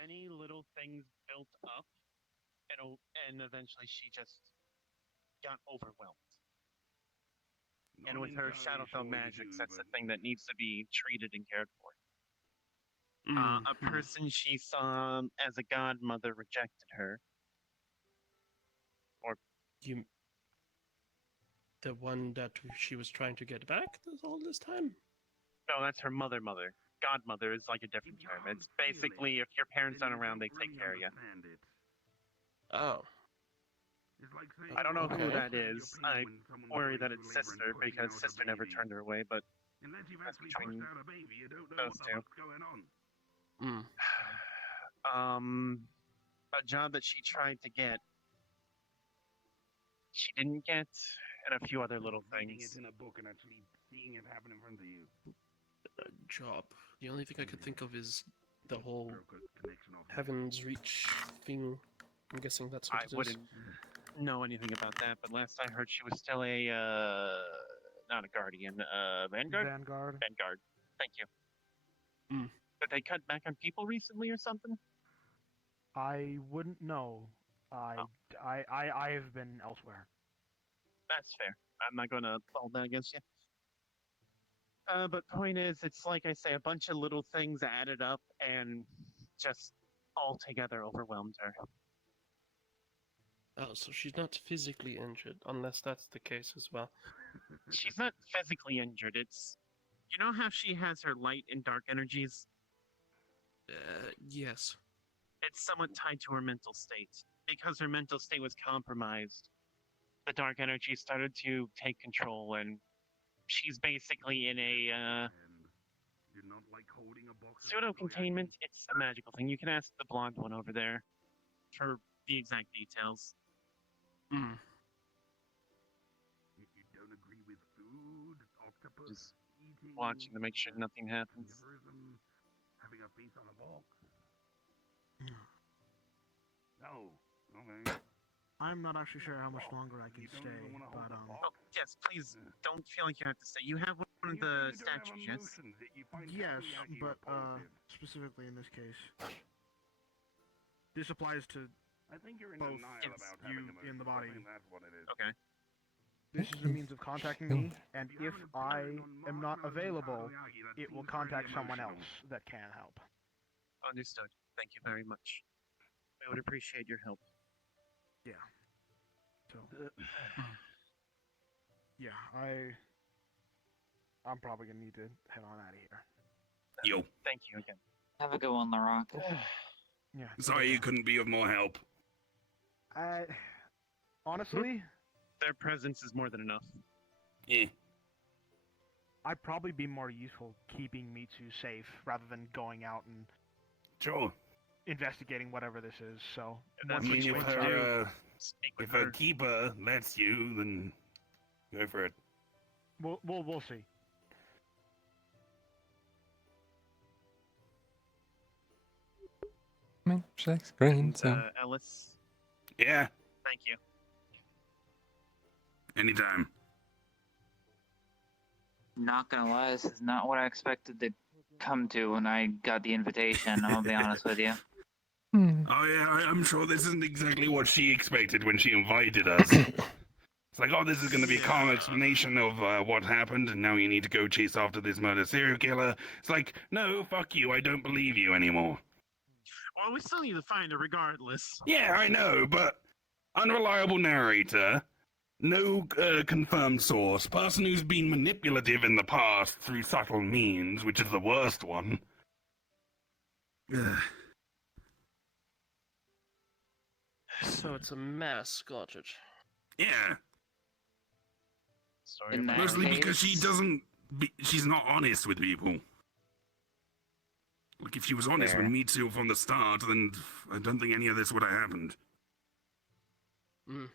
Many little things built up, and eventually she just got overwhelmed. And with her Shadowfell magics, that's the thing that needs to be treated and cared for. A person she saw as a godmother rejected her. You, the one that she was trying to get back all this time? No, that's her mother. Godmother is like a different term. It's basically if your parents aren't around, they take care of you. Oh. I don't know who Okay. that is. I worry that it's sister because sister never turned her away, but that's between those two. Mm. A job that she tried to get, she didn't get, and a few other little things. in a book and actually seeing it happen in front of you. Job. The only thing I could think of is the whole Heaven's Reach thing. I'm guessing that's what I it is. wouldn't know anything about that, but last I heard she was still a, not a guardian, Vanguard? Vanguard. Vanguard. Thank you. Mm. Did they cut back on people recently or something? I wouldn't know. I have been elsewhere. That's fair. I'm not going to hold that against you. But point is, it's like I say, a bunch of little things added up and just altogether overwhelmed her. Oh, so she's not physically injured, unless that's the case as well. She's not physically injured. It's, you know how she has her light and dark energies? Yes. It's somewhat tied to her mental state. Because her mental state was compromised, the dark energy started to take control, and she's basically in a pseudo-containment. It's a magical thing. You can ask the blonde one over there for the exact details. Mm. You don't agree with food, octopus, Just watching to make sure nothing happens. Having a piece on a box. No. Okay. I'm not actually sure how much longer I can stay, but Oh, yes, please don't feel like you have to stay. You have one of the statues, yes? yes, but specifically in this case, this applies to I think you're in both denial about you having emotions. in the I body. think that's what it is. Okay. This is a means of contacting me, and if I am not available, it will contact someone else that can help. Understood. Thank you very much. I would appreciate your help. Yeah. So. Yeah, I'm probably gonna need to head on out of here. Yo. Thank you again. Have a good one, LaRock. Yeah. Sorry you couldn't be of more help. Honestly, Their presence is more than enough. Yeah. I'd probably be more useful keeping Mitsu safe rather than going out and Sure. investigating whatever this is. So If I that's once what mean, you we if want wake to up- do, her, speak with if her her. keeper lets you, then go for it. we'll see. I mean, she likes green, And, so Ellis, Yeah. thank you. Anytime. Not gonna lie, this is not what I expected to come to when I got the invitation. I'm gonna be honest with you. Oh yeah, I'm sure this isn't exactly what she expected when she invited us. It's like, oh, this is going to be a calm explanation of what happened, and now you need to go chase after this murder serial killer. It's like, no, fuck you, I don't believe you anymore. Well, we still need to find her regardless. Yeah, I know, but unreliable narrator, No confirmed source. Person who's been manipulative in the past through subtle means, which is the worst one. Ugh. So it's a mass, got it. Yeah, Story In of my that life. mostly because she case- doesn't. She's not honest with people. Like, if she was honest with Fair. Mitsu from the start, then I don't think any of this would have happened. Mm.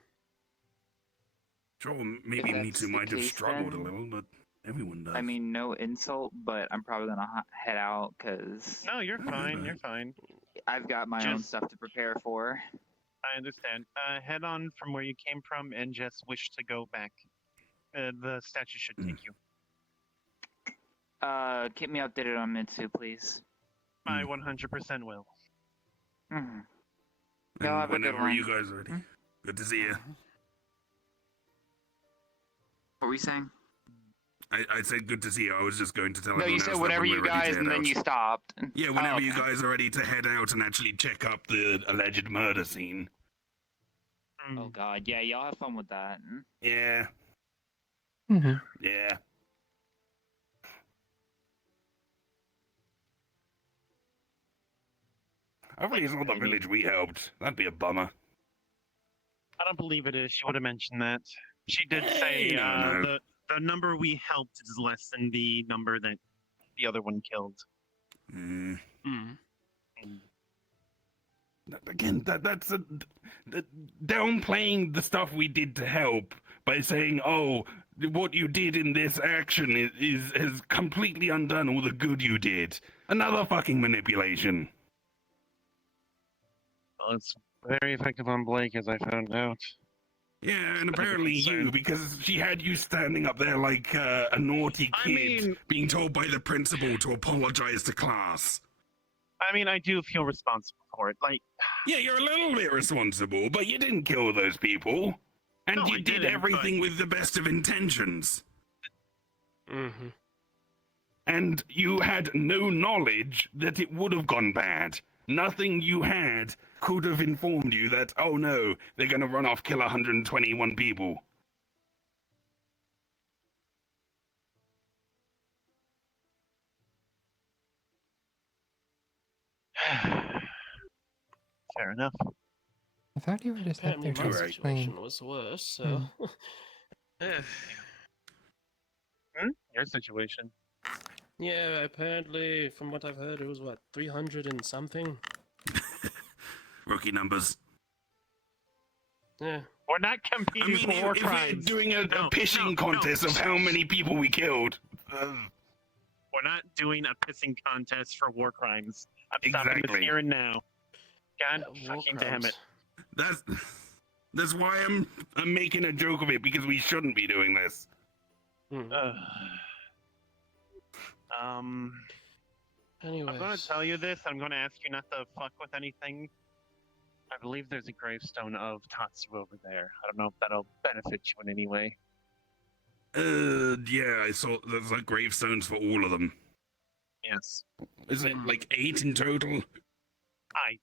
Sure, maybe that's Mitsu the might have case, struggled a then- little, but everyone does. I mean, no insult, but I'm probably gonna head out because No, you're Oh, fine. right. You're fine. I've got my own Just- stuff to prepare for. I understand. Head on from where you came from and just wish to go back. The statue should take you. Keep me updated on Mitsu, please. I 100% will. Mm-hmm. And Y'all have a good whenever you one. guys are ready. Good to see you. What were we saying? I said good to see you. I was just going to tell No, everyone you else said that whenever when you we're ready to guys, head and then out. you stopped. Yeah, whenever you okay. guys are ready to head out and actually check up the alleged murder scene. Oh god, yeah, y'all have fun with that. Yeah, Mm-hmm. yeah. Hopefully it's not the village we helped. That'd be a bummer. I don't believe it is. She would have mentioned that. She did Hey, say you never know. the number we helped is less than the number that the other one killed. Mm. Mm. Again, that's downplaying the stuff we did to help by saying, "Oh, what you did in this action has completely undone all the good you did." Another fucking manipulation. Well, it's very effective on Blake, as I found out. Yeah, and Bit of a apparently you, concern. because she had you standing up there like a naughty I kid, mean- being told by the principal to apologize to class. I mean, I do feel responsible for it. Like, Yeah, you're a little bit responsible, but you didn't kill those people. And No, you I did didn't, everything with the best of intentions. Mm-hmm. And you had no knowledge that it would have gone bad. Nothing you had could have informed you that, oh no, they're gonna run off, kill 121 people. fair enough. I thought you were just up Apparently there my to Alright. explain. situation was worse, so... Eh. Your situation. Yeah, apparently, from what I've heard, it was, what, 300 and something? Rookie numbers. Yeah. We're not I competing mean, for war if we're crimes. doing a No, pissing no, contest no. of how many people we killed. We're not doing a pissing contest for war crimes. I'm stopping this Exactly. here and now. God War fucking damn crimes. it. That's why I'm making a joke of it, because we shouldn't be doing this. Hmm. I'm gonna Anyways. tell you this. I'm gonna ask you not to fuck with anything. I believe there's a gravestone of Tatsu over there. I don't know if that'll benefit you in any way. Yeah, I saw there's like gravestones for all of them. Yes. Is it like 8 in total? I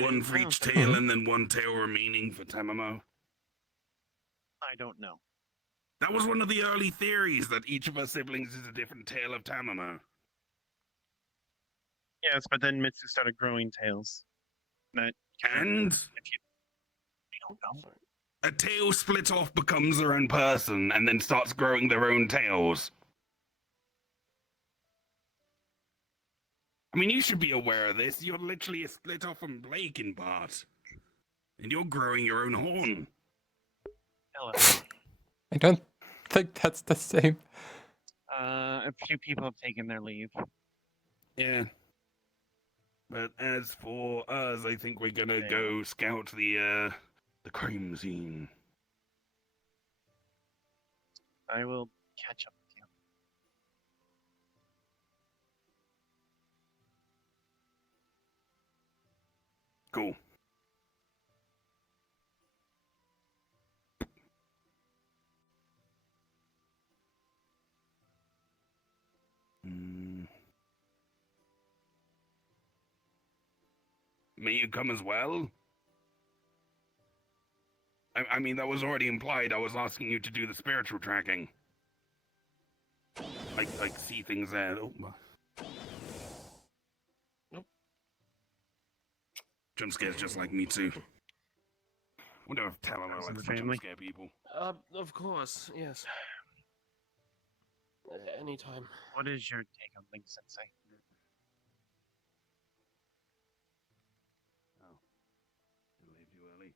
One didn't for know. each tail, and then one tail remaining for Tamamo. I don't know. That was one of the early theories, that each of our siblings is a different tail of Tamamo. Yes, but then Mitsu started growing tails. That And if you I don't know. a tail split off becomes their own person, and then starts growing their own tails. I mean, you should be aware of this. You're literally a split off from Blake in Bart. And you're growing your own horn. Hello. I don't think that's the same. A few people have taken their leave. Yeah. But as for us, I think we're gonna Okay. go scout the crime scene. I will catch up with you. Cool. May you come as well? I mean, that was already implied. I was asking you to do the spiritual tracking. Like see things there. Oh, Nope. jump scares just like me too. Wonder if Talon Members of likes the to jump family? scare people. Of course, yes. Anytime. What is your take on Link Sensei? Oh, didn't leave too early.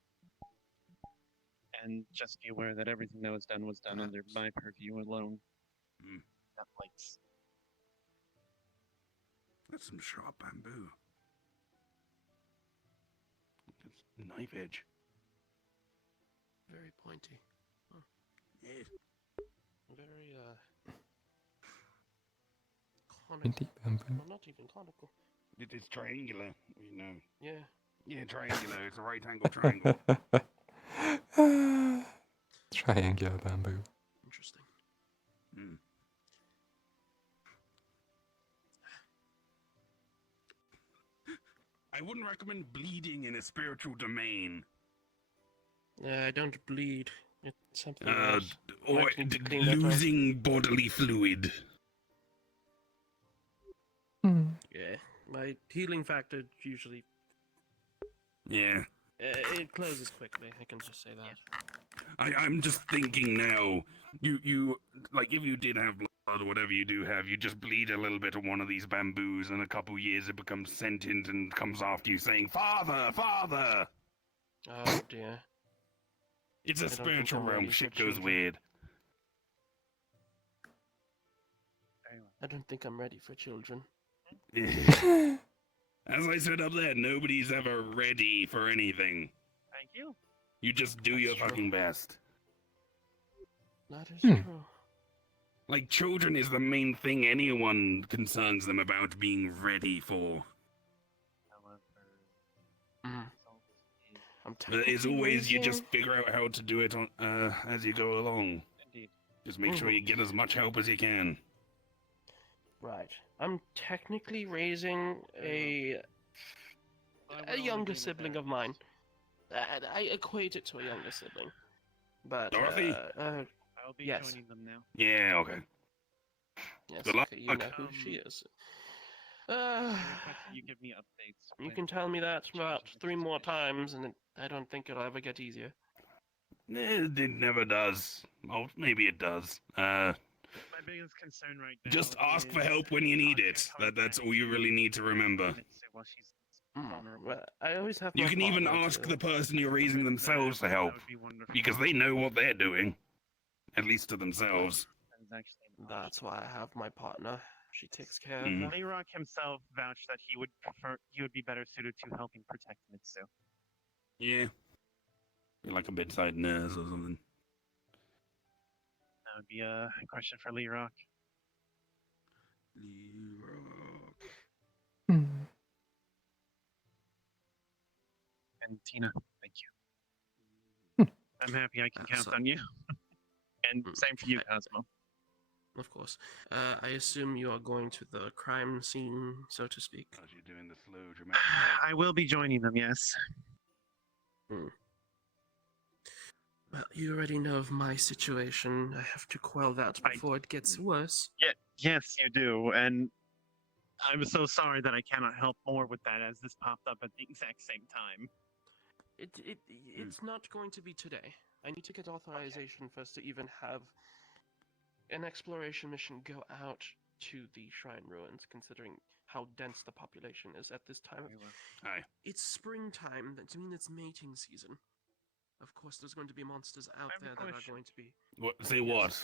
And just be aware that everything that was done under my purview alone. Hmm. Not Link's. That's some sharp bamboo. It's a knife edge. Very pointy. Yes. Very, conical. Pointy bamboo. Well, not even conical. It's triangular, you know. Yeah. Yeah, triangular. It's a right angle triangle. Triangular bamboo. Interesting. Hmm. I wouldn't recommend bleeding in a spiritual domain. I don't bleed. It's something Uh, else. or Might need to clean that off. losing bodily fluid. Hmm. Yeah. My healing factor usually Yeah. it closes quickly. I can just say that. I'm just thinking now. You like if you did have blood or whatever you do have, you just bleed a little bit of one of these bamboos, and a couple years it becomes sentient and comes after you saying, "Father, father." Oh dear. It's a I don't think spiritual I'm ready realm. for Shit goes children. weird. Very well. I don't think I'm ready for children. As I said up there, nobody's ever ready for anything. Thank you. You just do That's your true. fucking best. That is Hmm. true. Like, children is the main thing anyone concerns them about being ready for. However, Mhm. result is I'm But technically it's always you raising- just figure out how to do it on, as you go along. indeed. Just make sure you get as much help as you can. Right. I'm technically raising a I would a only younger be in a sibling better of mine. position. I equate it to a younger sibling. But Dorothy? I'll be yes. joining them now. Yeah, okay. Yes, Good luck. okay, you know who she is. I request that you give me updates. You when can tell me that changes about in the 3 more situation. times, and I don't think it'll ever get easier. It never does. Oh, maybe it does. My biggest concern right now Just ask for is help when you need Katya it. coming That's back all you really need to remember. Mitsu while she's vulnerable. Well, I always have You my can even partner ask to- the person you're raising themselves for That help, would be wonderful. because they know what they're doing. At least to themselves. That is actually an That's why I have my partner. She takes care Mhm. of that. Lerock himself vouched that he would be better suited to helping protect Mitsu. Yeah. You're like a bedside nurse or something. That would be a question for Lerock. Hmm. And Tina, thank you. Hmm. I'm happy I can count So- on you. And same for you, Cosmo. Of course. I assume you are going to the crime scene, so to speak. As you're doing the slow dramatic I will be joining them, yes. Well, you already know of my situation. I have to quell that I- before it gets worse. Yeah, yes, you do. And I'm so sorry that I cannot help more with that, as this popped up at the exact same time. It's not going to be today. I need to get authorization first to even have an exploration mission go out to the shrine ruins, considering how dense the population is at this time. Hi. It's springtime. That means it's mating season. Of course, there's going to be monsters out I have a there that are question. going to be. What? Say what?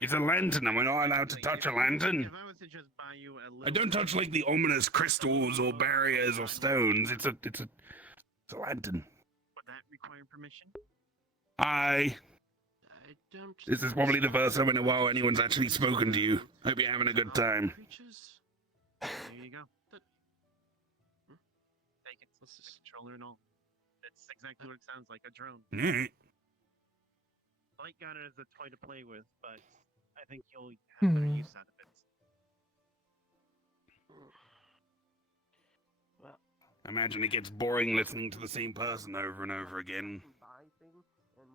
It's a lantern. Am I not allowed to Like, touch if a lantern? If I was to just buy you a little I don't touch like the ominous crystals or barriers or stones. It's a lantern. Would that require permission? Hi. I don't. This is think probably the so. first time in a while anyone's actually spoken to you. Hope you're having a good time. Creatures? There you go. That- Hmm? Take it. What's The this? controller and all. It's exactly what it sounds like, a drone. Blake got it as a toy to play with, but I think you'll have better use out of it. Well, I imagine it gets boring listening to the same person over and over again. buy things, and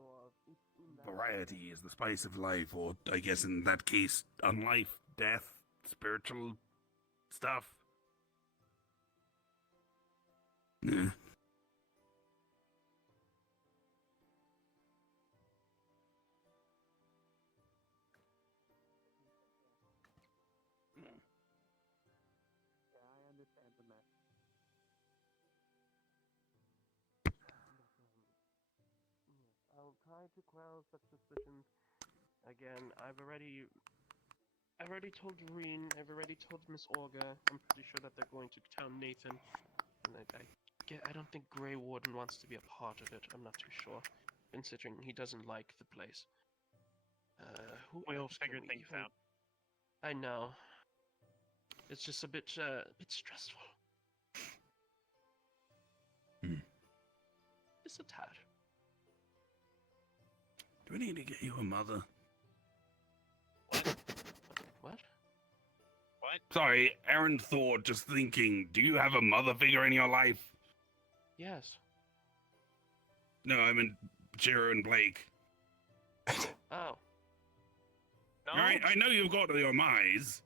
variety is the spice of life, or I guess in that case, unlife, death, spiritual stuff. Yeah. I understand the mess. I'll try to quell such suspicions. Again, I've already told Doreen, I've already told Miss Olga. I'm pretty sure that they're going to tell Nathan. And I don't think Grey Warden wants to be a part of it. I'm not too sure, considering he doesn't like the place. Who We'll else can figure we things even- out. I know. It's just a bit stressful. Just a tad. Do we need to get you a mother? What? What? Sorry, Aaron thought, just thinking, do you have a mother figure in your life? Yes. No, I meant Jiro and Blake. Oh. No? I know you've got your Mize.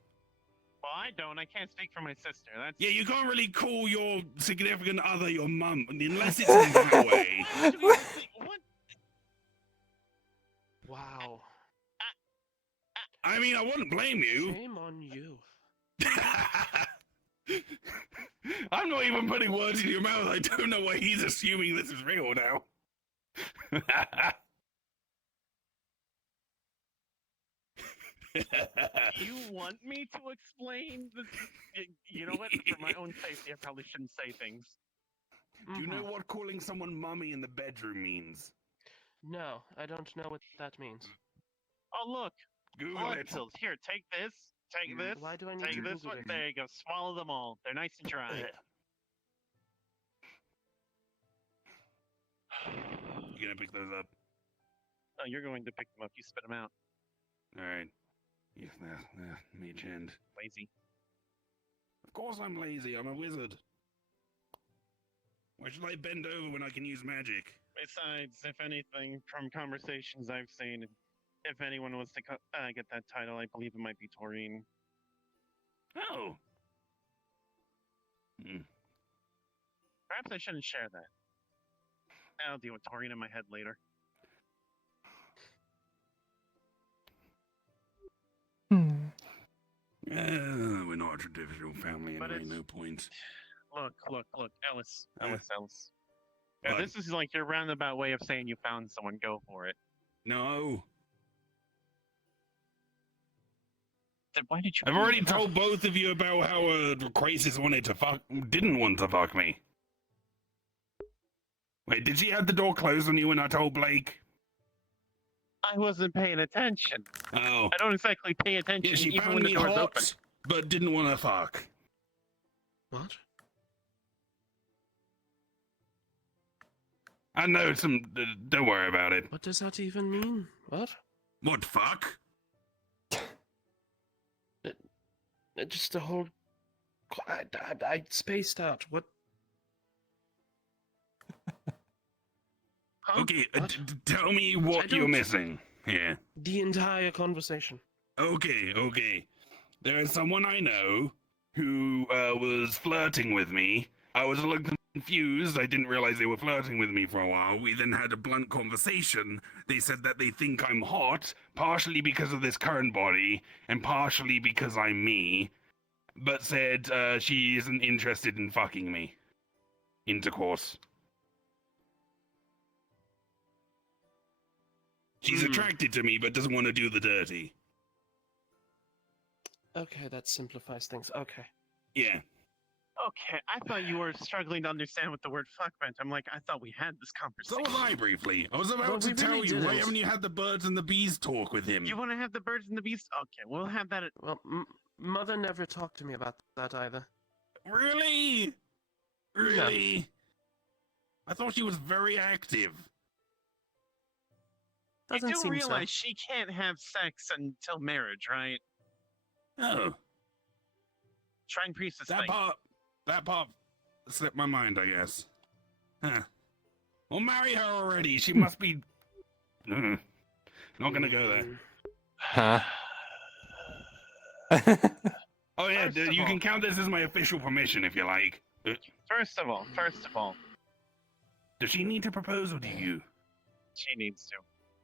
Well, I don't. I can't speak for my sister. That's Yeah, you can't really call your significant other your mum, unless it's in that way. Why would you even think- What? Wow. I mean, I wouldn't blame you. Shame on you. I'm not even putting words in your mouth. I don't know why he's assuming this is real now. You want me to explain this? You know what? For my own safety, I probably shouldn't say things. Do you know Mhm. what calling someone mummy in the bedroom means? No, I don't know what that means. Oh, look. Google Blood it. pills. Here, take this. Take this. Why do I need Take to this Google one. it? There you go. Swallow them all. They're nice and dry. You gonna pick those up? Oh, you're going to pick them up. You spit them out. All right. Yes, mage hand. Lazy. Of course I'm lazy. I'm a wizard. Why should I bend over when I can use magic? Besides, if anything, from conversations I've seen, if anyone was to get that title, I believe it might be Taurine. Oh. Hmm. Perhaps I shouldn't share that. I'll deal with Taurine in my head later. Hmm. We're not a traditional family But anyway, it's- no point. Look, Ellis. Huh? Yeah, What? this is like your roundabout way of saying you found someone. Go for it. No. Then why did you? I've already told both of you about how Crisis didn't want to fuck me. Wait, did she have the door closed on you when I told Blake? I wasn't paying attention. Oh. I don't exactly pay attention Yeah, she even found when the me door's hot, open. but didn't want to fuck. What? I know some. Don't worry about it. What does that even mean? What? What fuck? Just the whole. I spaced out. What? Huh? Okay, What? tell me what I you're don't- missing here. The entire conversation. Okay. There is someone I know who was flirting with me. I was a little confused. I didn't realize they were flirting with me for a while. We then had a blunt conversation. They said that they think I'm hot, partially because of this current body, and partially because I'm me. But said she isn't interested in fucking me. Intercourse. She's Hmm. attracted to me, but doesn't want to do the dirty. Okay, that simplifies things. Okay. Yeah. Okay, I thought you were struggling to understand what the word fuck meant. I'm like, I thought we had this So conversation. was I briefly. I was about Well, to we tell really you, why didn't. haven't you had the birds and the bees talk with him? You want to have the birds and the bees? Okay, we'll have that at... Well, Mother never talked to me about that either. Really? Really? I thought she was very active. Doesn't you do seem realize so. she can't have sex until marriage, right? Oh, Shrine priestess that thing. part slipped my mind, I guess. Huh. Well, marry her already. She must be... Not gonna go there. Huh? Oh yeah, First of you all- can count this as my official permission if you like. First of all, Does she need to propose or do you? she needs to.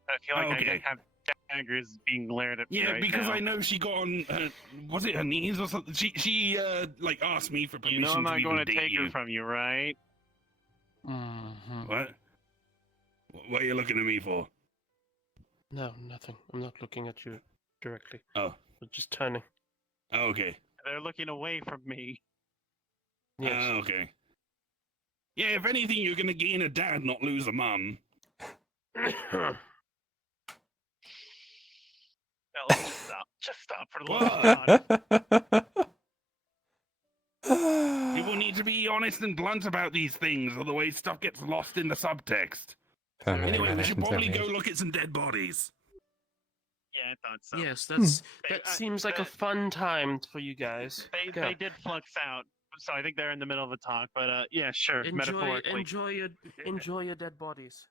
I feel like Okay. I have daggers being glared at me Yeah, right because now. I know she got on. Was it her knees or something? She like asked me for permission You know I'm to not even going to date take you. her from you, right? What? What are you looking at me for? No, nothing. I'm not looking at you directly. Oh. But just turning. Oh, okay. They're looking away from me. Yes. Oh, okay. Yeah, if anything, you're gonna gain a dad, not lose a mum. No, just stop. Just stop for the love of God. You will need to be honest and blunt about these things, otherwise stuff gets lost in the subtext. Family Anyway, we should relations probably only. go look at some dead bodies. Yeah, I thought so. Yes, They- that seems like a fun time for you guys. Go. They did flux out, so I think they're in the middle of a talk. But yeah, sure, metaphorically. Enjoy your dead bodies.